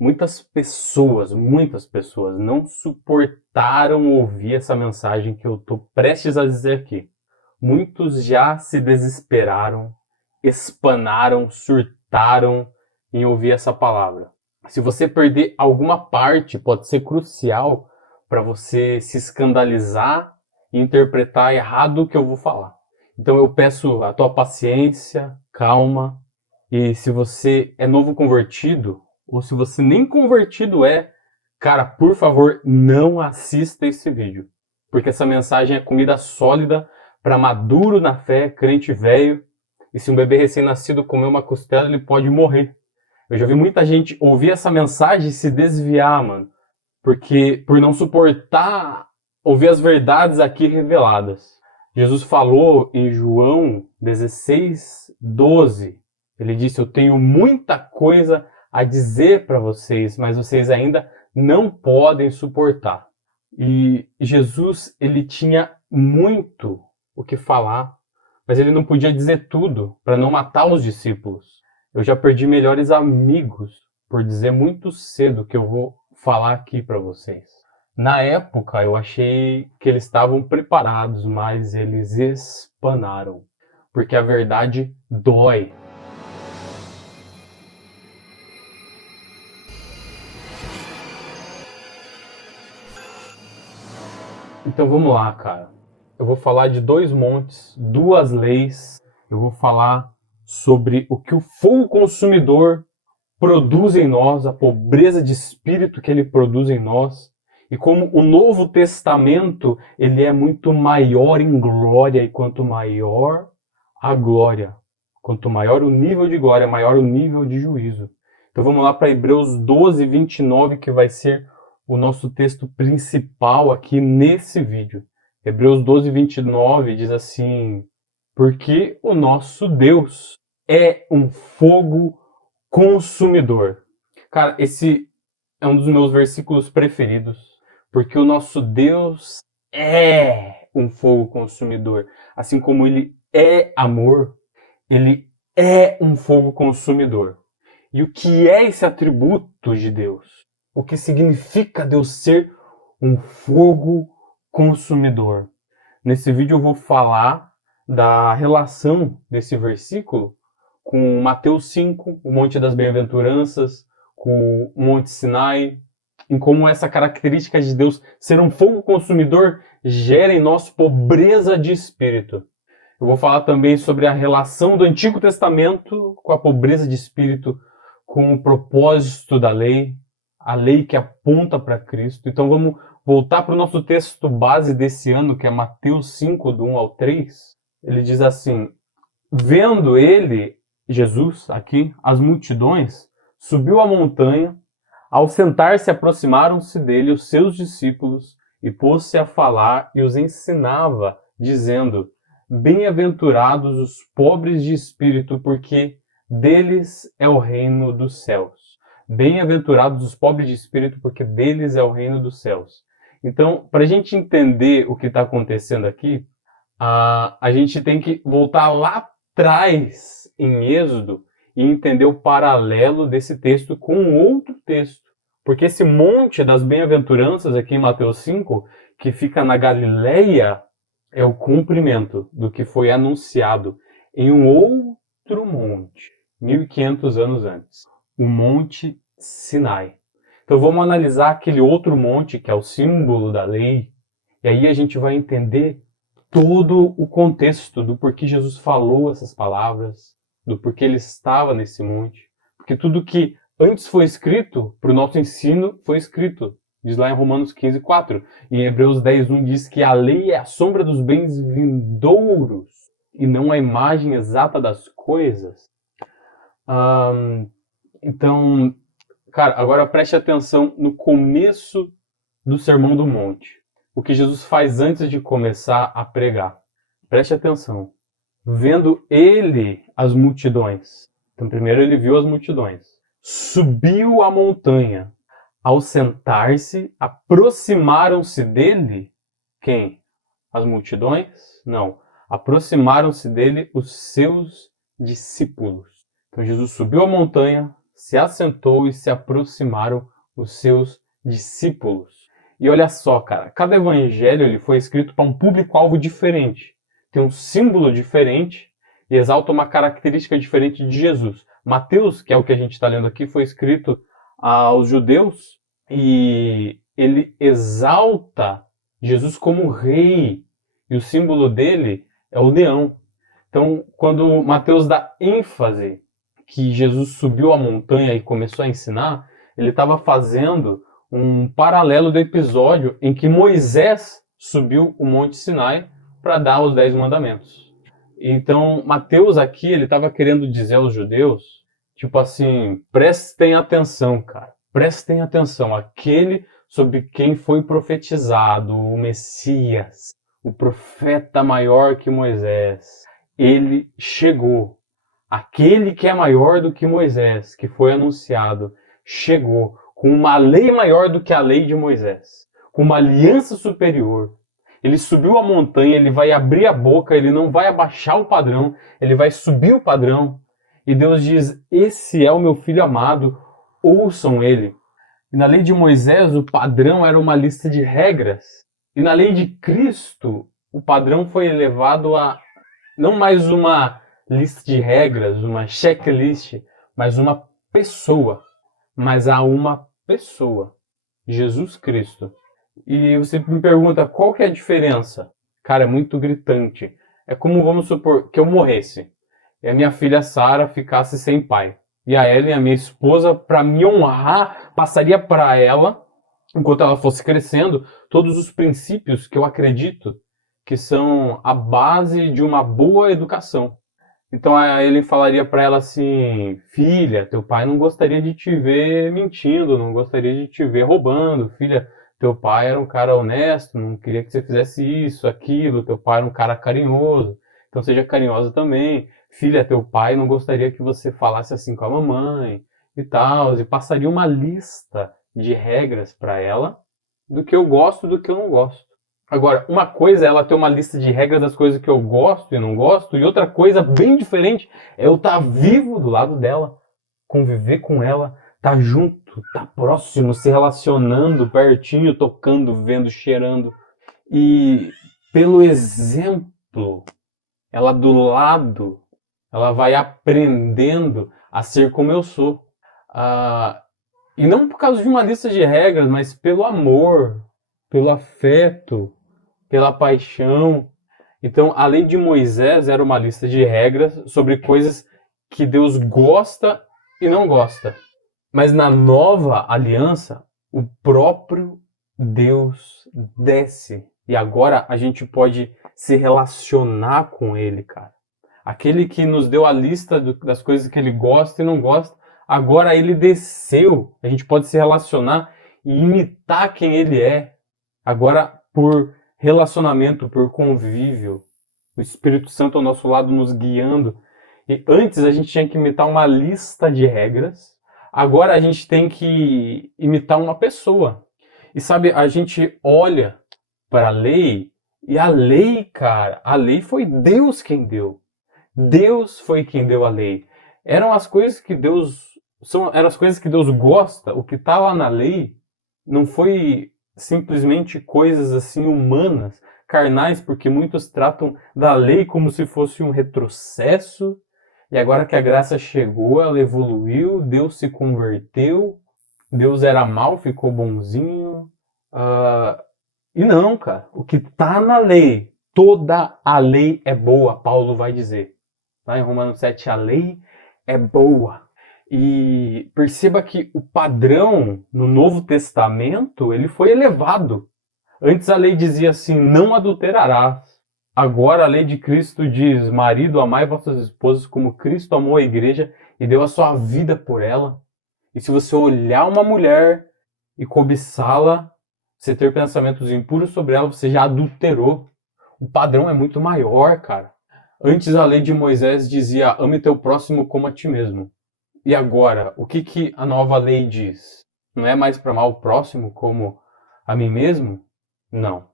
Muitas pessoas não suportaram ouvir essa mensagem que eu estou prestes a dizer aqui. Muitos já se desesperaram, espanaram, surtaram em ouvir essa palavra. Se você perder alguma parte, pode ser crucial para você se escandalizar e interpretar errado o que eu vou falar. Então eu peço a tua paciência, calma, e se você é novo convertido, ou se você nem convertido é, cara, por favor, não assista esse vídeo. Porque essa mensagem é comida sólida para maduro na fé, crente velho. E se um bebê recém-nascido comer uma costela, ele pode morrer. Eu já vi muita gente ouvir essa mensagem e se desviar, mano. Porque por não suportar ouvir as verdades aqui reveladas. Jesus falou em João 16:12. Ele disse: eu tenho muita coisa a dizer para vocês, mas vocês ainda não podem suportar. E Jesus, ele tinha muito o que falar, mas ele não podia dizer tudo para não matar os discípulos. Eu já perdi melhores amigos por dizer muito cedo o que eu vou falar aqui para vocês. Na época, eu achei que eles estavam preparados, mas eles espanaram, porque a verdade dói. Então vamos lá, cara. Eu vou falar de 2 montes, 2 leis. Eu vou falar sobre o que o fogo consumidor produz em nós, a pobreza de espírito que ele produz em nós, e como o Novo Testamento ele é muito maior em glória, e quanto maior a glória, quanto maior o nível de glória, maior o nível de juízo. Então vamos lá para Hebreus 12:29, que vai ser o nosso texto principal aqui nesse vídeo. Hebreus 12:29 diz assim: porque o nosso Deus é um fogo consumidor. Cara, esse é um dos meus versículos preferidos, porque o nosso Deus é um fogo consumidor. Assim como ele é amor, ele é um fogo consumidor. E o que é esse atributo de Deus? O que significa Deus ser um fogo consumidor? Nesse vídeo eu vou falar da relação desse versículo com Mateus 5, o Monte das Bem-aventuranças, com o Monte Sinai, em como essa característica de Deus ser um fogo consumidor gera em nós pobreza de espírito. Eu vou falar também sobre a relação do Antigo Testamento com a pobreza de espírito, com o propósito da lei, a lei que aponta para Cristo. Então vamos voltar para o nosso texto base desse ano, que é Mateus 5, do 1 ao 3. Ele diz assim: vendo ele, Jesus, aqui, as multidões, subiu a montanha. Ao sentar-se, aproximaram-se dele os seus discípulos e pôs-se a falar e os ensinava, dizendo: bem-aventurados os pobres de espírito, porque deles é o reino dos céus. Bem-aventurados os pobres de espírito, porque deles é o reino dos céus. Então, para a gente entender o que está acontecendo aqui, a gente tem que voltar lá atrás em Êxodo e entender o paralelo desse texto com outro texto. Porque esse monte das bem-aventuranças aqui em Mateus 5, que fica na Galileia, é o cumprimento do que foi anunciado em um outro monte, 1500 anos antes, o Monte Sinai. Então vamos analisar aquele outro monte que é o símbolo da lei, e aí a gente vai entender todo o contexto do porquê Jesus falou essas palavras, do porquê ele estava nesse monte. Porque tudo que antes foi escrito para o nosso ensino foi escrito. Diz lá em Romanos 15:4. E em Hebreus 10:1 diz que a lei é a sombra dos bens vindouros e não a imagem exata das coisas. Então, cara, agora preste atenção no começo do Sermão do Monte. O que Jesus faz antes de começar a pregar. Preste atenção. Vendo ele as multidões. Então, primeiro ele viu as multidões. Subiu a montanha. Ao sentar-se, aproximaram-se dele. Quem? As multidões? Não. Aproximaram-se dele os seus discípulos. Então, Jesus subiu a montanha, se assentou e se aproximaram os seus discípulos. E olha só, cara, cada evangelho ele foi escrito para um público-alvo diferente. Tem um símbolo diferente e exalta uma característica diferente de Jesus. Mateus, que é o que a gente está lendo aqui, foi escrito aos judeus e ele exalta Jesus como rei. E o símbolo dele é o leão. Então, quando Mateus dá ênfase que Jesus subiu a montanha e começou a ensinar, ele estava fazendo um paralelo do episódio em que Moisés subiu o Monte Sinai para dar os 10 mandamentos. Então, Mateus aqui, ele estava querendo dizer aos judeus, tipo assim, prestem atenção, cara. Prestem atenção. Aquele sobre quem foi profetizado, o Messias, o profeta maior que Moisés, ele chegou. Aquele que é maior do que Moisés, que foi anunciado, chegou com uma lei maior do que a lei de Moisés, com uma aliança superior. Ele subiu a montanha, ele vai abrir a boca, ele não vai abaixar o padrão, ele vai subir o padrão. E Deus diz, esse é o meu filho amado, ouçam ele. E na lei de Moisés, o padrão era uma lista de regras. E na lei de Cristo, o padrão foi elevado a não mais uma lista de regras, uma checklist, mas uma pessoa. Mas a uma pessoa, Jesus Cristo. E você me pergunta, qual que é a diferença? Cara, é muito gritante. É como, vamos supor, que eu morresse e a minha filha Sara ficasse sem pai. E a Ellen, a minha esposa, para me honrar, passaria para ela, enquanto ela fosse crescendo, todos os princípios que eu acredito que são a base de uma boa educação. Então ele falaria para ela assim, filha, teu pai não gostaria de te ver mentindo, não gostaria de te ver roubando, filha, teu pai era um cara honesto, não queria que você fizesse isso, aquilo, teu pai era um cara carinhoso, então seja carinhosa também. Filha, teu pai não gostaria que você falasse assim com a mamãe e tal, e passaria uma lista de regras para ela do que eu gosto e do que eu não gosto. Agora, uma coisa é ela ter uma lista de regras das coisas que eu gosto e não gosto, e outra coisa bem diferente é eu estar vivo do lado dela, conviver com ela, estar junto, estar próximo, se relacionando, pertinho, tocando, vendo, cheirando. E pelo exemplo, ela do lado, ela vai aprendendo a ser como eu sou. E não por causa de uma lista de regras, mas pelo amor, pelo afeto, pela paixão. Então, a lei de Moisés era uma lista de regras sobre coisas que Deus gosta e não gosta. Mas na nova aliança, o próprio Deus desce. E agora a gente pode se relacionar com ele, cara. Aquele que nos deu a lista das coisas que ele gosta e não gosta, agora ele desceu. A gente pode se relacionar e imitar quem ele é. Agora, por relacionamento, por convívio, o Espírito Santo ao nosso lado nos guiando. E antes a gente tinha que imitar uma lista de regras, agora a gente tem que imitar uma pessoa. E sabe, a gente olha para a lei, e a lei, cara, a lei foi Deus quem deu. Deus foi quem deu a lei. Eram as coisas que Deus eram as coisas que Deus gosta. O que está lá na lei não foi simplesmente coisas assim humanas, carnais, porque muitos tratam da lei como se fosse um retrocesso. E agora que a graça chegou, ela evoluiu, Deus se converteu, Deus era mau, ficou bonzinho. E não, cara, o que está na lei, toda a lei é boa, Paulo vai dizer. Lá em Romanos 7, a lei é boa. E perceba que o padrão no Novo Testamento, ele foi elevado. Antes a lei dizia assim, não adulterarás. Agora a lei de Cristo diz, marido, amai vossas esposas como Cristo amou a igreja e deu a sua vida por ela. E se você olhar uma mulher e cobiçá-la, você ter pensamentos impuros sobre ela, você já adulterou. O padrão é muito maior, cara. Antes a lei de Moisés dizia, ame teu próximo como a ti mesmo. E agora, o que a nova lei diz? Não é mais para amar o próximo como a mim mesmo? Não.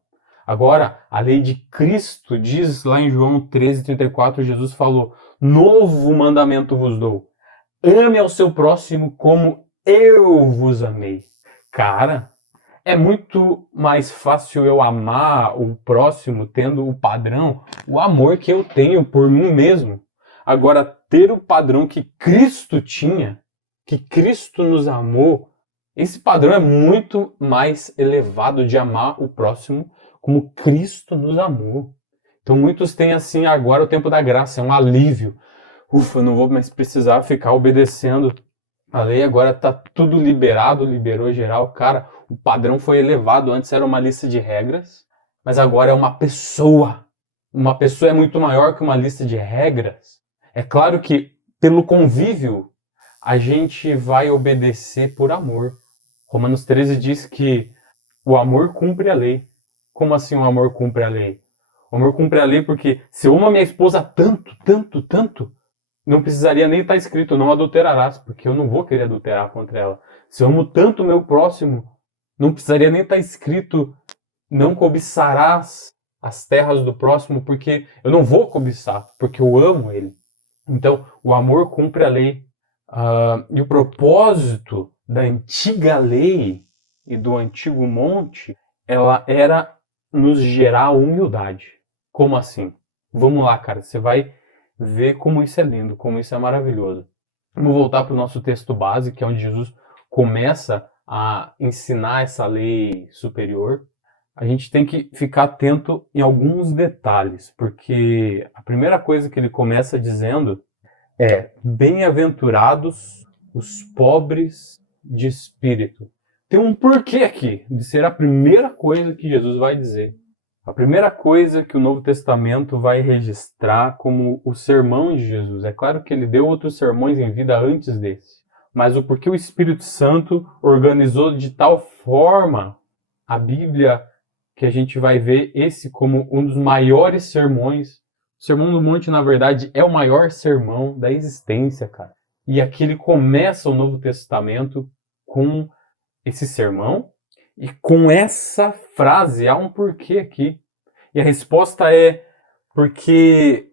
Agora, a lei de Cristo diz lá em João 13:34, Jesus falou, novo mandamento vos dou. ame ao seu próximo como eu vos amei. Cara, é muito mais fácil eu amar o próximo tendo o padrão, o amor que eu tenho por mim mesmo. Agora, ter o padrão que Cristo tinha, que Cristo nos amou, esse padrão é muito mais elevado de amar o próximo como Cristo nos amou. Então muitos têm assim agora o tempo da graça, é um alívio. Ufa, eu não vou mais precisar ficar obedecendo a lei, agora tá tudo liberado, liberou geral. Cara, o padrão foi elevado, antes era uma lista de regras, mas agora é uma pessoa. Uma pessoa é muito maior que uma lista de regras. É claro que pelo convívio a gente vai obedecer por amor. Romanos 13 diz que o amor cumpre a lei. Como assim o amor cumpre a lei? O amor cumpre a lei porque se eu amo a minha esposa tanto, tanto, tanto, não precisaria nem estar escrito não adulterarás, porque eu não vou querer adulterar contra ela. Se eu amo tanto o meu próximo, não precisaria nem estar escrito não cobiçarás as terras do próximo, porque eu não vou cobiçar, porque eu amo ele. Então, o amor cumpre a lei. E o propósito da antiga lei e do antigo monte, ela era nos gerar humildade. Como assim? Vamos lá, cara, você vai ver como isso é lindo, como isso é maravilhoso. Vamos voltar para o nosso texto base, que é onde Jesus começa a ensinar essa lei superior. A gente tem que ficar atento em alguns detalhes, porque a primeira coisa que ele começa dizendo é: bem-aventurados os pobres de espírito. Tem um porquê aqui de ser a primeira coisa que Jesus vai dizer. A primeira coisa que o Novo Testamento vai registrar como o sermão de Jesus. É claro que ele deu outros sermões em vida antes desse, mas o porquê o Espírito Santo organizou de tal forma a Bíblia que a gente vai ver esse como um dos maiores sermões. O Sermão do Monte, na verdade, é o maior sermão da existência, cara. E aqui ele começa o Novo Testamento com esse sermão e com essa frase. Há um porquê aqui. E a resposta é porque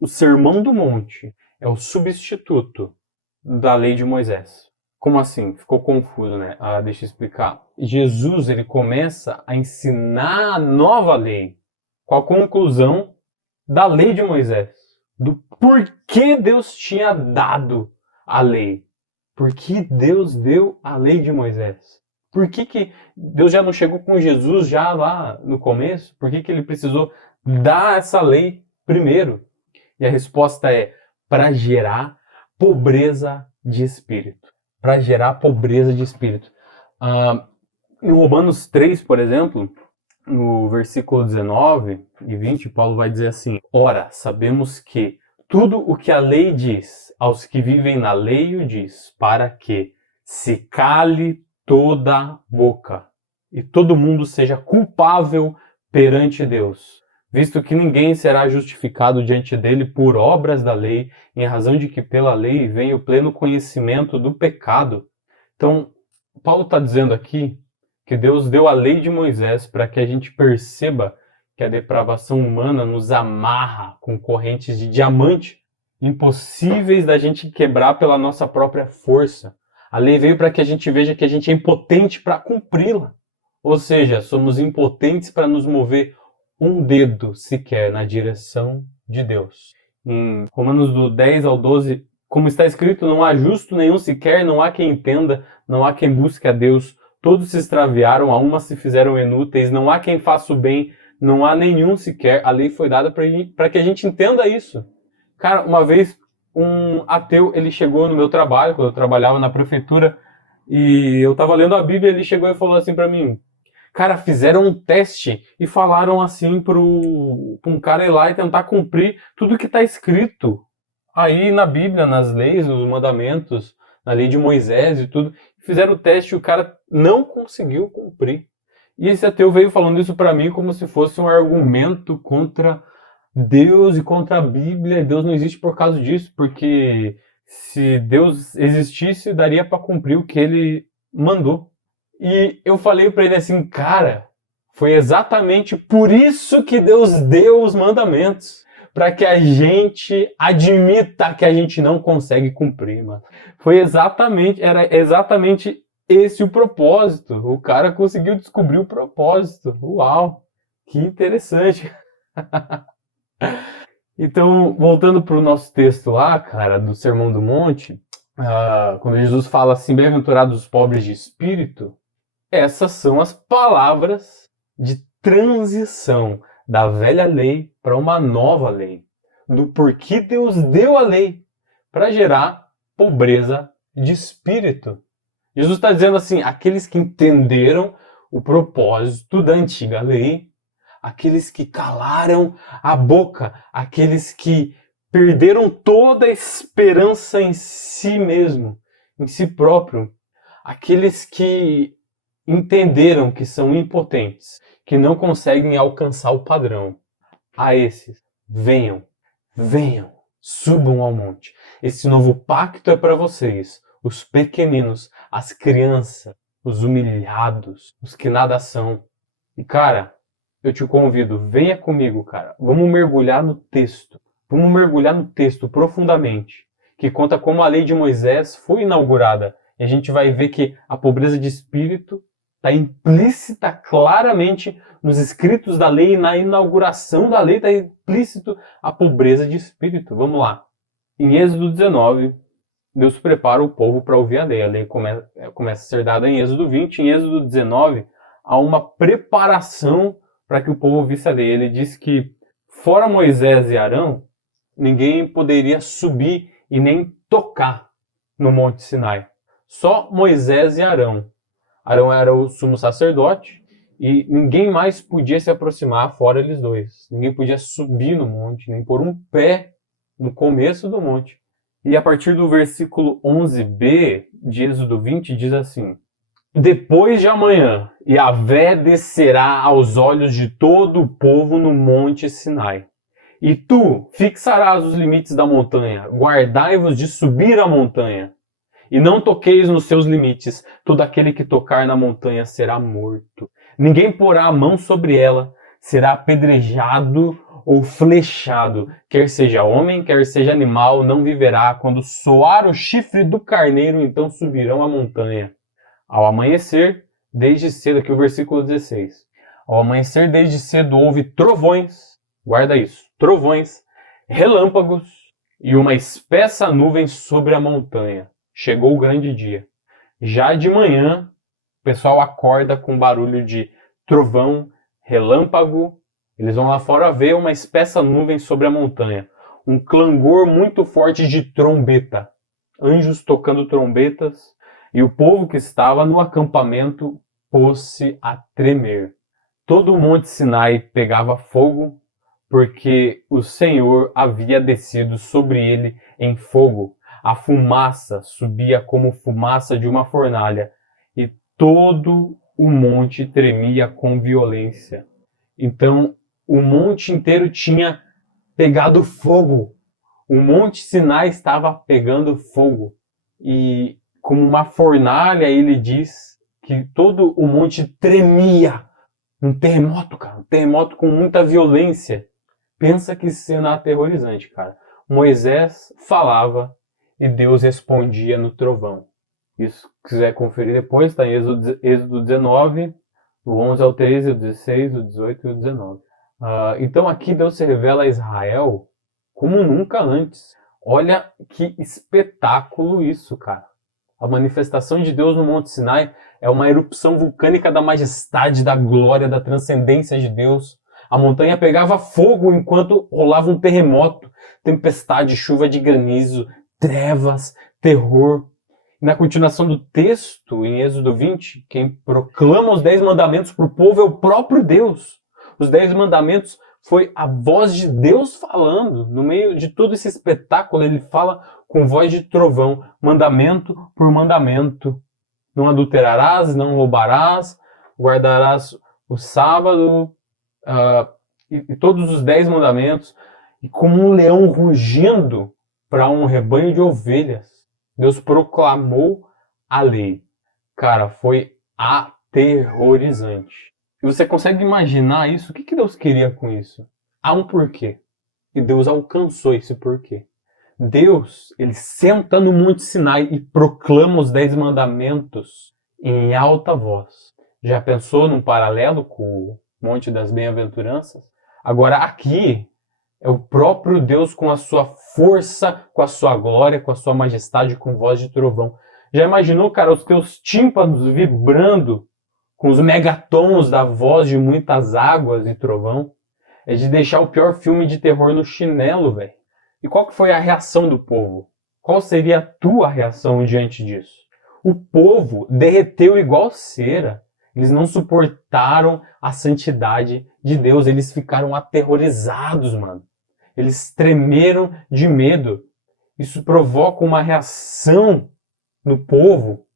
o Sermão do Monte é o substituto da lei de Moisés. Como assim? Ficou confuso, né? Deixa eu explicar. Jesus, ele começa a ensinar a nova lei, com a conclusão da lei de Moisés, do porquê Deus tinha dado a lei. Por que Deus deu a lei de Moisés? Por que Deus já não chegou com Jesus já lá no começo? Por que ele precisou dar essa lei primeiro? E a resposta é para gerar pobreza de espírito. Para gerar pobreza de espírito. Em Romanos 3, por exemplo, no versículo 19 e 20, Paulo vai dizer assim: ora, sabemos que tudo o que a lei diz aos que vivem na lei o diz, para que se cale toda boca e todo mundo seja culpável perante Deus, visto que ninguém será justificado diante dele por obras da lei, em razão de que pela lei vem o pleno conhecimento do pecado. Então, Paulo está dizendo aqui que Deus deu a lei de Moisés para que a gente perceba que a depravação humana nos amarra com correntes de diamante, impossíveis da gente quebrar pela nossa própria força. A lei veio para que a gente veja que a gente é impotente para cumpri-la. Ou seja, somos impotentes para nos mover um dedo sequer na direção de Deus. Em Romanos do 10 ao 12, como está escrito, não há justo nenhum sequer, não há quem entenda, não há quem busque a Deus. Todos se extraviaram, a uma se fizeram inúteis, não há quem faça o bem, não há nenhum sequer. A lei foi dada para que a gente entenda isso. Cara, uma vez um ateu, ele chegou no meu trabalho, quando eu trabalhava na prefeitura, e eu estava lendo a Bíblia, ele chegou e falou assim para mim: cara, fizeram um teste e falaram assim para um cara ir lá e tentar cumprir tudo que está escrito aí na Bíblia, nas leis, nos mandamentos, na lei de Moisés e tudo. Fizeram o teste e o cara não conseguiu cumprir. E esse ateu veio falando isso para mim como se fosse um argumento contra Deus e contra a Bíblia. Deus não existe por causa disso, porque se Deus existisse, daria para cumprir o que ele mandou. E eu falei para ele assim: cara, foi exatamente por isso que Deus deu os mandamentos. para que a gente admita que a gente não consegue cumprir, mano. Era exatamente esse o propósito. O cara conseguiu descobrir o propósito. Uau, que interessante. Então, voltando para o nosso texto lá, cara, do Sermão do Monte, quando Jesus fala assim, bem-aventurados os pobres de espírito, essas são as palavras de transição da velha lei para uma nova lei. Do porquê Deus deu a lei para gerar pobreza de espírito. Jesus está dizendo assim, aqueles que entenderam o propósito da antiga lei, aqueles que calaram a boca, aqueles que perderam toda a esperança em si mesmo, em si próprio, aqueles que entenderam que são impotentes, que não conseguem alcançar o padrão. A esses, venham, subam ao monte. Esse novo pacto é para vocês, os pequeninos, as crianças, os humilhados, os que nada são. E cara, eu te convido, venha comigo, cara. Vamos mergulhar no texto. Vamos mergulhar no texto profundamente, que conta como a lei de Moisés foi inaugurada. E a gente vai ver que a pobreza de espírito está implícita claramente nos escritos da lei e na inauguração da lei está implícito a pobreza de espírito. Vamos lá. Em Êxodo 19, Deus prepara o povo para ouvir a lei. A lei começa a ser dada em Êxodo 20. Em Êxodo 19, há uma preparação para que o povo ouvisse a lei. Ele diz que, fora Moisés e Arão, ninguém poderia subir e nem tocar no Monte Sinai. Só Moisés e Arão. Arão era o sumo sacerdote e ninguém mais podia se aproximar fora eles dois. Ninguém podia subir no monte, nem pôr um pé no começo do monte. E a partir do versículo 11b de Êxodo 20 diz assim: depois de amanhã, Yahvé descerá aos olhos de todo o povo no monte Sinai. E tu fixarás os limites da montanha, guardai-vos de subir a montanha. E não toqueis nos seus limites, todo aquele que tocar na montanha será morto. Ninguém porá a mão sobre ela, será apedrejado ou flechado. Quer seja homem, quer seja animal, não viverá. Quando soar o chifre do carneiro, então subirão a montanha. Ao amanhecer, desde cedo, aqui o versículo 16. Ao amanhecer, desde cedo, houve trovões, guarda isso, trovões, relâmpagos e uma espessa nuvem sobre a montanha. Chegou o grande dia. Já de manhã, o pessoal acorda com barulho de trovão, relâmpago. Eles vão lá fora ver uma espessa nuvem sobre a montanha. Um clangor muito forte de trombeta. Anjos tocando trombetas. E o povo que estava no acampamento pôs-se a tremer. Todo o Monte Sinai pegava fogo, porque o Senhor havia descido sobre ele em fogo. A fumaça subia como fumaça de uma fornalha, e todo o monte tremia com violência. Então, o monte inteiro tinha pegado fogo. O Monte Sinai estava pegando fogo. E como uma fornalha, ele diz que todo o monte tremia. Um terremoto, cara. Um terremoto com muita violência. Pensa que cena aterrorizante, cara. Moisés falava e Deus respondia no trovão. Isso, se quiser conferir depois, está em Êxodo 19, do 11 ao 13, o 16, o 18 e o 19. Então aqui Deus se revela a Israel como nunca antes. Olha que espetáculo isso, cara. A manifestação de Deus no Monte Sinai é uma erupção vulcânica da majestade, da glória, da transcendência de Deus. A montanha pegava fogo enquanto rolava um terremoto, tempestade, chuva de granizo, trevas, terror. E na continuação do texto, em Êxodo 20, quem proclama os 10 mandamentos para o povo é o próprio Deus. Os 10 mandamentos foi a voz de Deus falando. No meio de todo esse espetáculo, ele fala com voz de trovão, mandamento por mandamento. Não adulterarás, não roubarás, guardarás o sábado, e todos os 10 mandamentos. E como um leão rugindo para um rebanho de ovelhas, Deus proclamou a lei. Cara, foi aterrorizante. E você consegue imaginar isso? O que Deus queria com isso? Há um porquê. e Deus alcançou esse porquê. Deus, ele senta no Monte Sinai e proclama os 10 mandamentos em alta voz. Já pensou num paralelo com o Monte das Bem-aventuranças? Agora aqui é o próprio Deus com a sua força, com a sua glória, com a sua majestade, com voz de trovão. Já imaginou, cara, os teus tímpanos vibrando com os megatons da voz de muitas águas e trovão? É de deixar o pior filme de terror no chinelo, velho. E qual que foi a reação do povo? Qual seria a tua reação diante disso? O povo derreteu igual cera. Eles não suportaram a santidade de Deus. Eles ficaram aterrorizados, mano. Eles tremeram de medo. Isso provoca uma reação no povo.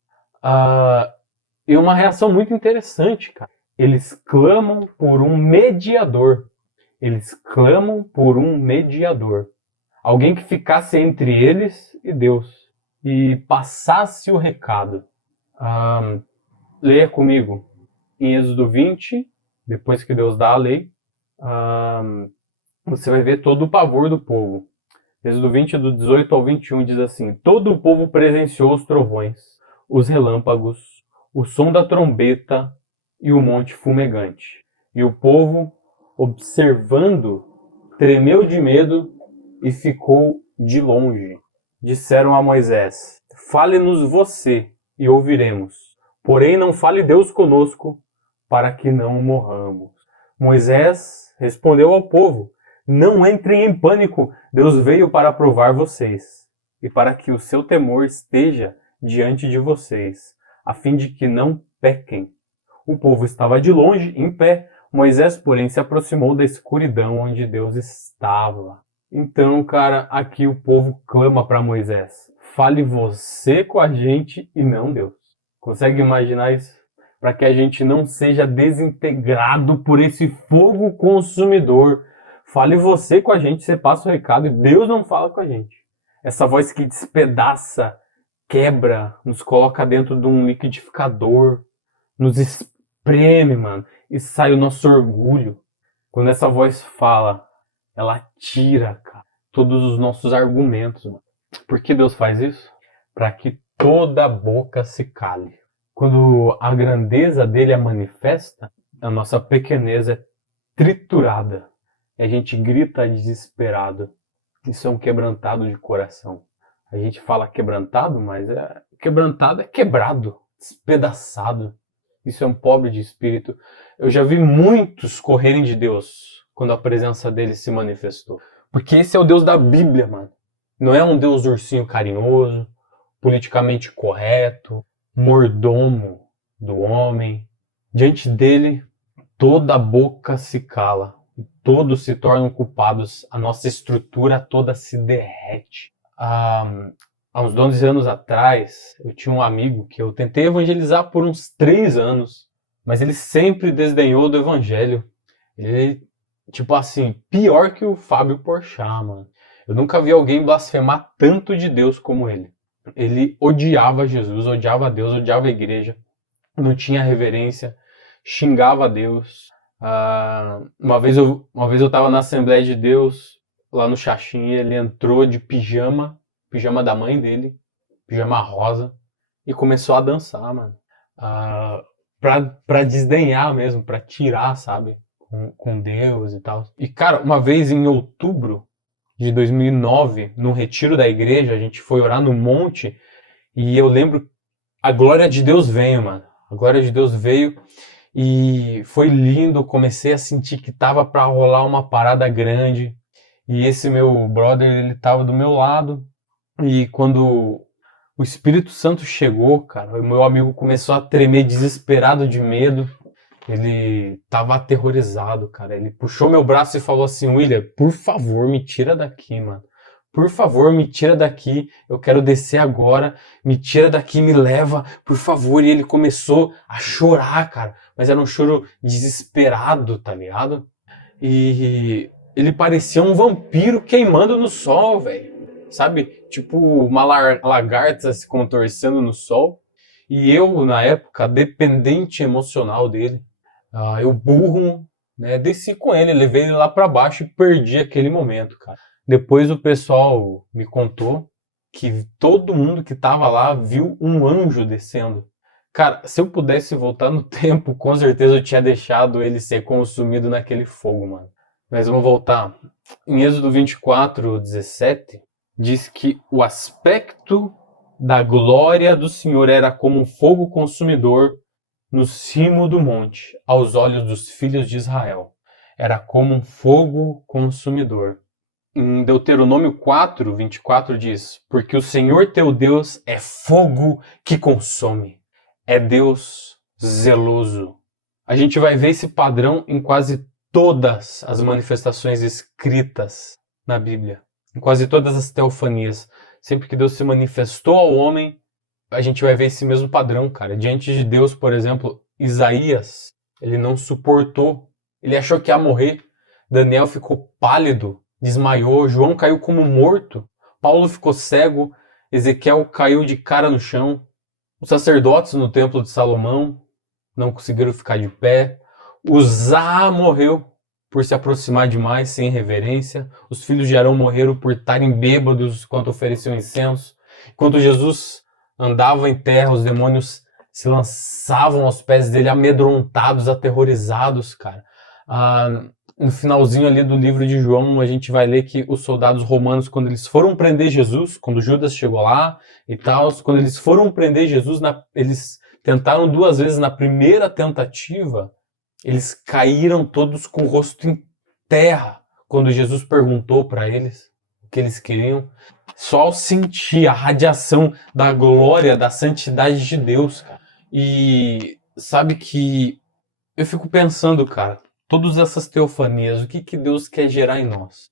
E uma reação muito interessante, cara. Eles clamam por um mediador. Eles clamam por um mediador. Alguém que ficasse entre eles e Deus e passasse o recado. Leia comigo em Êxodo 20, depois que Deus dá a lei, você vai ver todo o pavor do povo. Êxodo 20, do 18 ao 21, diz assim: todo o povo presenciou os trovões, os relâmpagos, o som da trombeta e o monte fumegante. E o povo, observando, tremeu de medo e ficou de longe. Disseram a Moisés: fale-nos você e ouviremos. Porém não fale Deus conosco, para que não morramos. Moisés respondeu ao povo: não entrem em pânico, Deus veio para provar vocês, e para que o seu temor esteja diante de vocês, a fim de que não pequem. O povo estava de longe, em pé. Moisés, porém, se aproximou da escuridão onde Deus estava. Então, cara, aqui o povo clama para Moisés: fale você com a gente e não Deus. Consegue imaginar isso? Para que a gente não seja desintegrado por esse fogo consumidor. Fale você com a gente, você passa o recado e Deus não fala com a gente. Essa voz que despedaça, quebra, nos coloca dentro de um liquidificador, nos espreme, mano, e sai o nosso orgulho. Quando essa voz fala, ela tira, cara, todos os nossos argumentos, mano. Por que Deus faz isso? Para que toda boca se cale. Quando a grandeza dele é manifesta, a nossa pequenez é triturada. E a gente grita desesperado. Isso é um quebrantado de coração. A gente fala quebrantado, mas quebrantado é quebrado, despedaçado. Isso é um pobre de espírito. Eu já vi muitos correrem de Deus quando a presença dele se manifestou. Porque esse é o Deus da Bíblia, mano. Não é um Deus ursinho carinhoso, politicamente correto, mordomo do homem. Diante dele, toda boca se cala. E todos se tornam culpados. A nossa estrutura toda se derrete. Há uns 12 anos atrás, eu tinha um amigo que eu tentei evangelizar por uns 3 anos, mas ele sempre desdenhou do evangelho. Ele, tipo assim, pior que o Fábio Porchat, mano. Eu nunca vi alguém blasfemar tanto de Deus como ele. Ele odiava Jesus, odiava Deus, odiava a igreja, não tinha reverência, xingava Deus. Uma vez eu estava na Assembleia de Deus, lá no Xaxim, ele entrou de pijama da mãe dele, pijama rosa, e começou a dançar, mano. Pra desdenhar mesmo, pra tirar, sabe, com Deus e tal. E, cara, uma vez em outubro de 2009, no retiro da igreja, a gente foi orar no monte, e eu lembro, a glória de Deus veio, mano. A glória de Deus veio, e foi lindo, eu comecei a sentir que tava pra rolar uma parada grande, e esse meu brother, ele tava do meu lado, e quando o Espírito Santo chegou, cara, o meu amigo começou a tremer desesperado de medo. Ele tava aterrorizado, cara. Ele puxou meu braço e falou assim: William, por favor, me tira daqui, mano. Por favor, me tira daqui. Eu quero descer agora. Me tira daqui, me leva, por favor. E ele começou a chorar, cara. Mas era um choro desesperado, tá ligado? E ele parecia um vampiro queimando no sol, velho. Sabe? Tipo uma lagarta se contorcendo no sol. E eu, na época, dependente emocional dele. Eu burro, né? Desci com ele, levei ele lá para baixo e perdi aquele momento, cara. Depois o pessoal me contou que todo mundo que tava lá viu um anjo descendo. Cara, se eu pudesse voltar no tempo, com certeza eu tinha deixado ele ser consumido naquele fogo, mano. Mas vamos voltar. Em Êxodo 24:17, diz que o aspecto da glória do Senhor era como um fogo consumidor no cimo do monte, aos olhos dos filhos de Israel. Era como um fogo consumidor. Em Deuteronômio 4:24 diz: porque o Senhor teu Deus é fogo que consome. É Deus zeloso. A gente vai ver esse padrão em quase todas as manifestações escritas na Bíblia. Em quase todas as teofanias. Sempre que Deus se manifestou ao homem, a gente vai ver esse mesmo padrão, cara. Diante de Deus, por exemplo, Isaías, ele não suportou. Ele achou que ia morrer. Daniel ficou pálido, desmaiou. João caiu como morto. Paulo ficou cego. Ezequiel caiu de cara no chão. Os sacerdotes no templo de Salomão não conseguiram ficar de pé. Uzá morreu por se aproximar demais, sem reverência. Os filhos de Arão morreram por estarem bêbados enquanto ofereciam incenso. Enquanto Jesus andava em terra, os demônios se lançavam aos pés dele, amedrontados, aterrorizados, cara. No finalzinho ali do livro de João, a gente vai ler que os soldados romanos, quando eles foram prender Jesus, quando Judas chegou lá e tal, quando eles foram prender Jesus, eles tentaram 2 vezes. Na primeira tentativa, eles caíram todos com o rosto em terra, quando Jesus perguntou para eles o que eles queriam. Só ao sentir a radiação da glória, da santidade de Deus, cara. E sabe que eu fico pensando, cara, todas essas teofanias, o que Deus quer gerar em nós?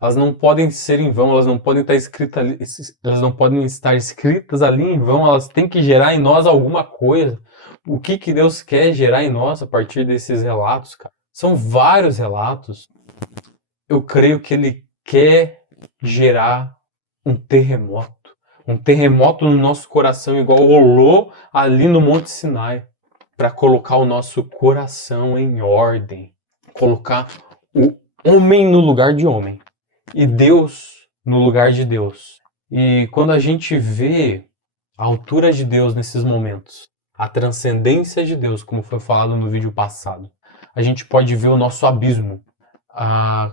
Elas não podem ser em vão, elas não podem estar escritas ali, elas não podem estar escritas ali em vão, elas têm que gerar em nós alguma coisa. O que Deus quer gerar em nós a partir desses relatos, cara? São vários relatos. Eu creio que Ele quer gerar um terremoto no nosso coração, igual rolou ali no Monte Sinai, para colocar o nosso coração em ordem, colocar o homem no lugar de homem e Deus no lugar de Deus. E quando a gente vê a altura de Deus nesses momentos, a transcendência de Deus, como foi falado no vídeo passado, a gente pode ver o nosso abismo.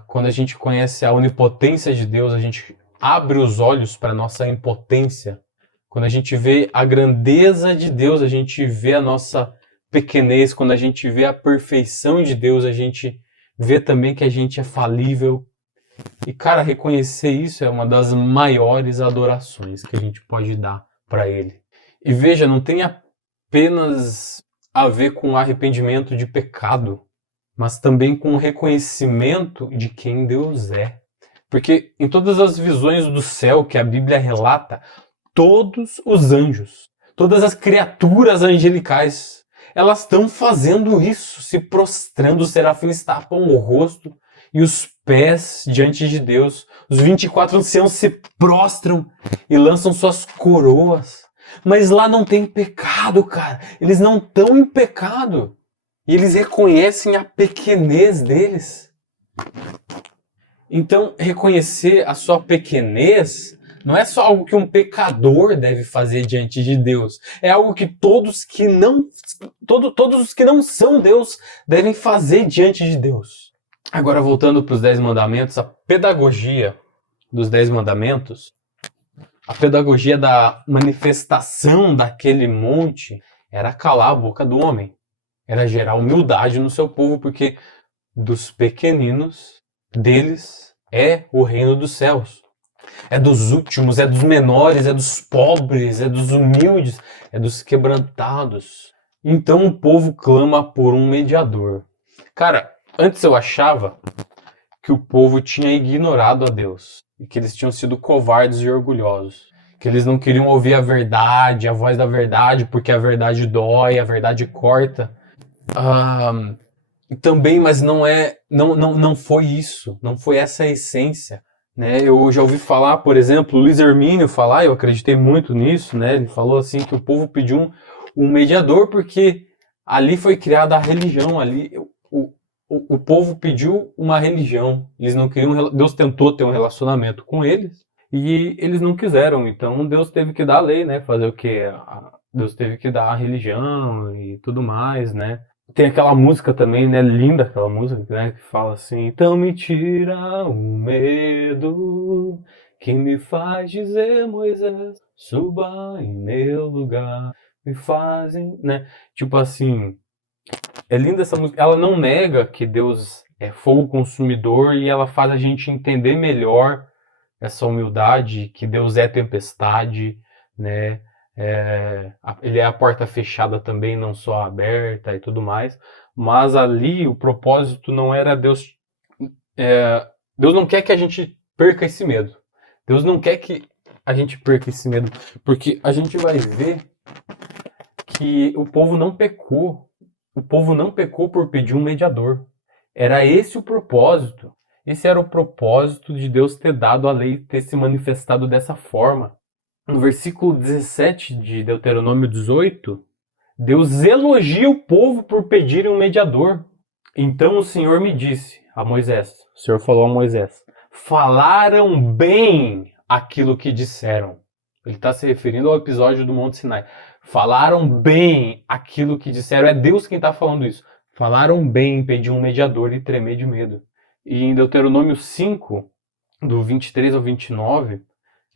Quando a gente conhece a onipotência de Deus, a gente abre os olhos para a nossa impotência. Quando a gente vê a grandeza de Deus, a gente vê a nossa pequenez. Quando a gente vê a perfeição de Deus, a gente vê também que a gente é falível. E, cara, reconhecer isso é uma das maiores adorações que a gente pode dar para Ele. E veja, não tem apenas a ver com arrependimento de pecado, mas também com o reconhecimento de quem Deus é. Porque em todas as visões do céu que a Bíblia relata, todos os anjos, todas as criaturas angelicais, elas estão fazendo isso, se prostrando. Os serafins tapam o rosto e os pés diante de Deus. Os 24 anciãos se prostram e lançam suas coroas. Mas lá não tem pecado, cara. Eles não estão em pecado. E eles reconhecem a pequenez deles. Então, reconhecer a sua pequenez não é só algo que um pecador deve fazer diante de Deus. É algo que todos os que não são Deus devem fazer diante de Deus. Agora, voltando para os 10 mandamentos, a pedagogia dos 10 mandamentos, a pedagogia da manifestação daquele monte era calar a boca do homem. Era gerar humildade no seu povo, porque dos pequeninos deles é o reino dos céus. É dos últimos, é dos menores, é dos pobres, é dos humildes, é dos quebrantados. Então o povo clama por um mediador. Cara, antes eu achava que o povo tinha ignorado a Deus e que eles tinham sido covardes e orgulhosos. Que eles não queriam ouvir a verdade, a voz da verdade, porque a verdade dói, a verdade corta. Também, mas não foi isso, não foi essa a essência, né? Eu já ouvi falar, por exemplo, Luiz Hermínio falar, eu acreditei muito nisso, né? Ele falou assim que o povo pediu um mediador porque ali foi criada a religião, ali o povo pediu uma religião, eles não queriam, Deus tentou ter um relacionamento com eles e eles não quiseram, então Deus teve que dar a lei, né? Fazer o quê? Deus teve que dar a religião e tudo mais, né? Tem aquela música também, né? Linda aquela música, né? Que fala assim: então me tira o medo que me faz dizer, Moisés, suba em meu lugar, me fazem, né? Tipo assim, é linda essa música. Ela não nega que Deus é fogo consumidor e ela faz a gente entender melhor essa humildade, que Deus é tempestade, né? Ele é a porta fechada também, não só aberta e tudo mais. Mas ali o propósito não era Deus. Deus não quer que a gente perca esse medo. Deus não quer que a gente perca esse medo, porque a gente vai ver que o povo não pecou. O povo não pecou por pedir um mediador. Era esse o propósito. Esse era o propósito de Deus ter dado a lei, ter se manifestado dessa forma. No versículo 17 de Deuteronômio 18, Deus elogia o povo por pedirem um mediador. Então o Senhor me disse a Moisés, o Senhor falou a Moisés, falaram bem aquilo que disseram. Ele está se referindo ao episódio do Monte Sinai. Falaram bem aquilo que disseram. É Deus quem está falando isso. Falaram bem em pedir um mediador e tremer de medo. E em Deuteronômio 5, do 23 ao 29,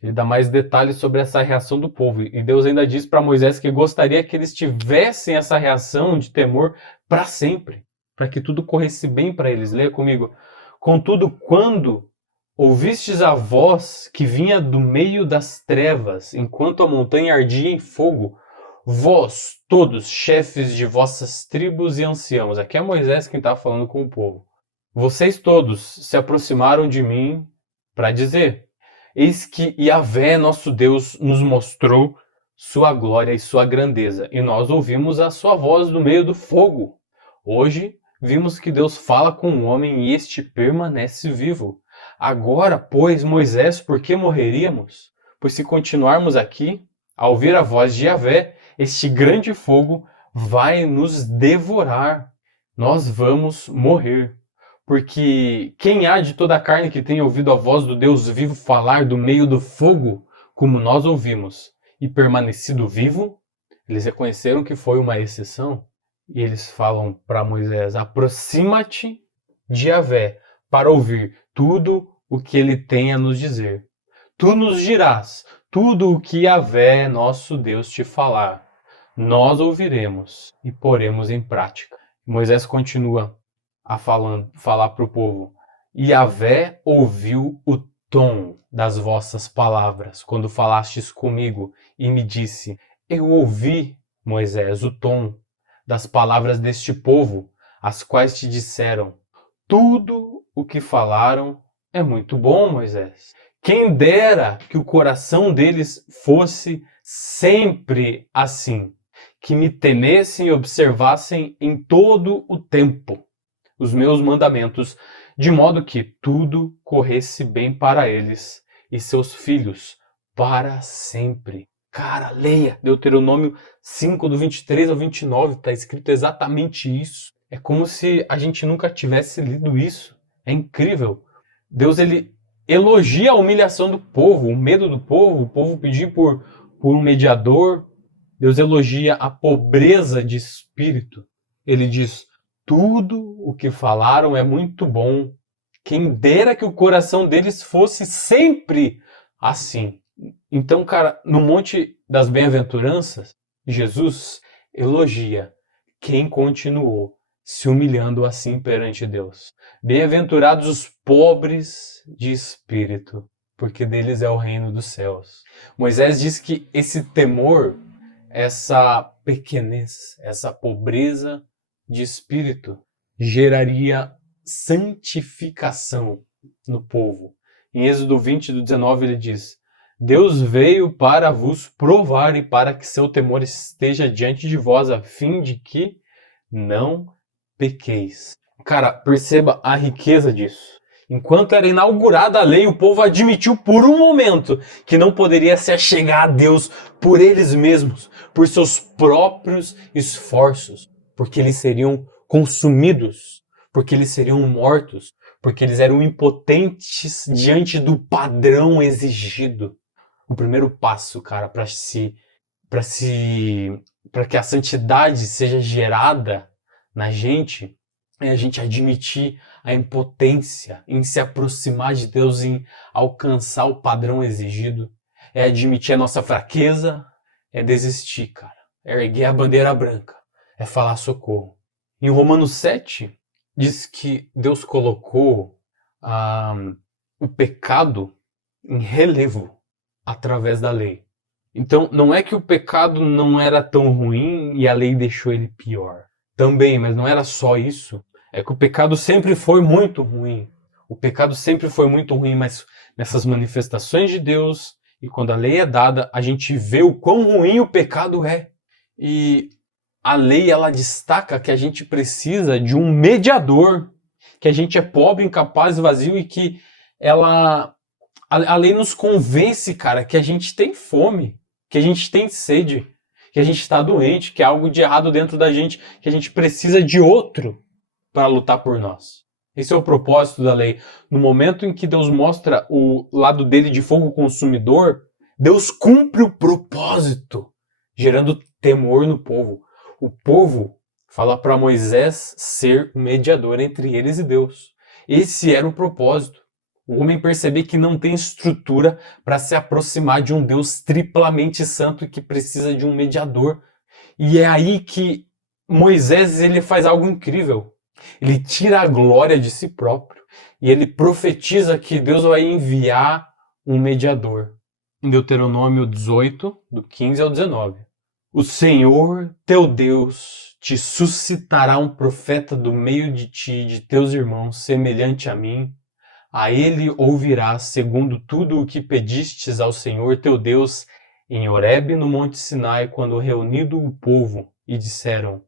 ele dá mais detalhes sobre essa reação do povo. E Deus ainda diz para Moisés que gostaria que eles tivessem essa reação de temor para sempre, para que tudo corresse bem para eles. Leia comigo. Contudo, quando ouvistes a voz que vinha do meio das trevas, enquanto a montanha ardia em fogo, vós, todos, chefes de vossas tribos e anciãos, aqui é Moisés quem está falando com o povo, vocês todos se aproximaram de mim para dizer, eis que Yahvé, nosso Deus, nos mostrou sua glória e sua grandeza, e nós ouvimos a sua voz no meio do fogo. Hoje vimos que Deus fala com o homem e este permanece vivo. Agora, pois, Moisés, por que morreríamos? Pois se continuarmos aqui, ao ouvir a voz de Yahvé, este grande fogo vai nos devorar. Nós vamos morrer. Porque quem há de toda a carne que tenha ouvido a voz do Deus vivo falar do meio do fogo, como nós ouvimos, e permanecido vivo, eles reconheceram que foi uma exceção. E eles falam para Moisés, aproxima-te de Yahvé para ouvir tudo o que ele tem a nos dizer. Tu nos dirás tudo o que Yahvé, nosso Deus, te falar. Nós ouviremos e poremos em prática. Moisés continua a falar para o povo. Yahvé ouviu o tom das vossas palavras quando falastes comigo e me disse, eu ouvi, Moisés, o tom das palavras deste povo, as quais te disseram, tudo o que falaram é muito bom, Moisés. Quem dera que o coração deles fosse sempre assim, que me temessem e observassem em todo o tempo os meus mandamentos, de modo que tudo corresse bem para eles e seus filhos para sempre. Cara, leia Deuteronômio 5, do 23 ao 29, está escrito exatamente isso. É como se a gente nunca tivesse lido isso. É incrível. Deus, ele elogia a humilhação do povo, o medo do povo, o povo pedir por um mediador. Deus elogia a pobreza de espírito. Ele diz, tudo o que falaram é muito bom. Quem dera que o coração deles fosse sempre assim. Então, cara, no Monte das Bem-aventuranças, Jesus elogia quem continuou se humilhando assim perante Deus. Bem-aventurados os pobres de espírito, porque deles é o reino dos céus. Moisés diz que esse temor, essa pequenez, essa pobreza de espírito geraria santificação no povo. Em Êxodo 20, do 19, ele diz, Deus veio para vos provar e para que seu temor esteja diante de vós, a fim de que não pequeis. Cara, perceba a riqueza disso. Enquanto era inaugurada a lei, o povo admitiu por um momento que não poderia se achegar a Deus por eles mesmos, por seus próprios esforços, porque eles seriam consumidos, porque eles seriam mortos, porque eles eram impotentes diante do padrão exigido. O primeiro passo, cara, para que a santidade seja gerada na gente, é a gente admitir a impotência em se aproximar de Deus, em alcançar o padrão exigido. É admitir a nossa fraqueza, é desistir, cara. É erguer a bandeira branca, é falar socorro. Em Romanos 7, diz que Deus colocou o pecado em relevo através da lei. Então, não é que o pecado não era tão ruim e a lei deixou ele pior. Também, mas não era só isso. É que o pecado sempre foi muito ruim. O pecado sempre foi muito ruim, mas nessas manifestações de Deus, e quando a lei é dada, a gente vê o quão ruim o pecado é. E a lei, ela destaca que a gente precisa de um mediador, que a gente é pobre, incapaz, vazio e que a lei nos convence, cara, que a gente tem fome, que a gente tem sede, que a gente está doente, que há algo de errado dentro da gente, que a gente precisa de outro para lutar por nós. Esse é o propósito da lei. No momento em que Deus mostra o lado dele de fogo consumidor, Deus cumpre o propósito, gerando temor no povo. O povo fala para Moisés ser o mediador entre eles e Deus. Esse era o propósito. O homem perceber que não tem estrutura para se aproximar de um Deus triplamente santo e que precisa de um mediador. E é aí que Moisés ele faz algo incrível. Ele tira a glória de si próprio e ele profetiza que Deus vai enviar um mediador. Em Deuteronômio 18, do 15 ao 19. O Senhor, teu Deus, te suscitará um profeta do meio de ti e de teus irmãos, semelhante a mim. A ele ouvirás, segundo tudo o que pedistes ao Senhor teu Deus, em Horebe, no monte Sinai, quando reunido o povo, e disseram: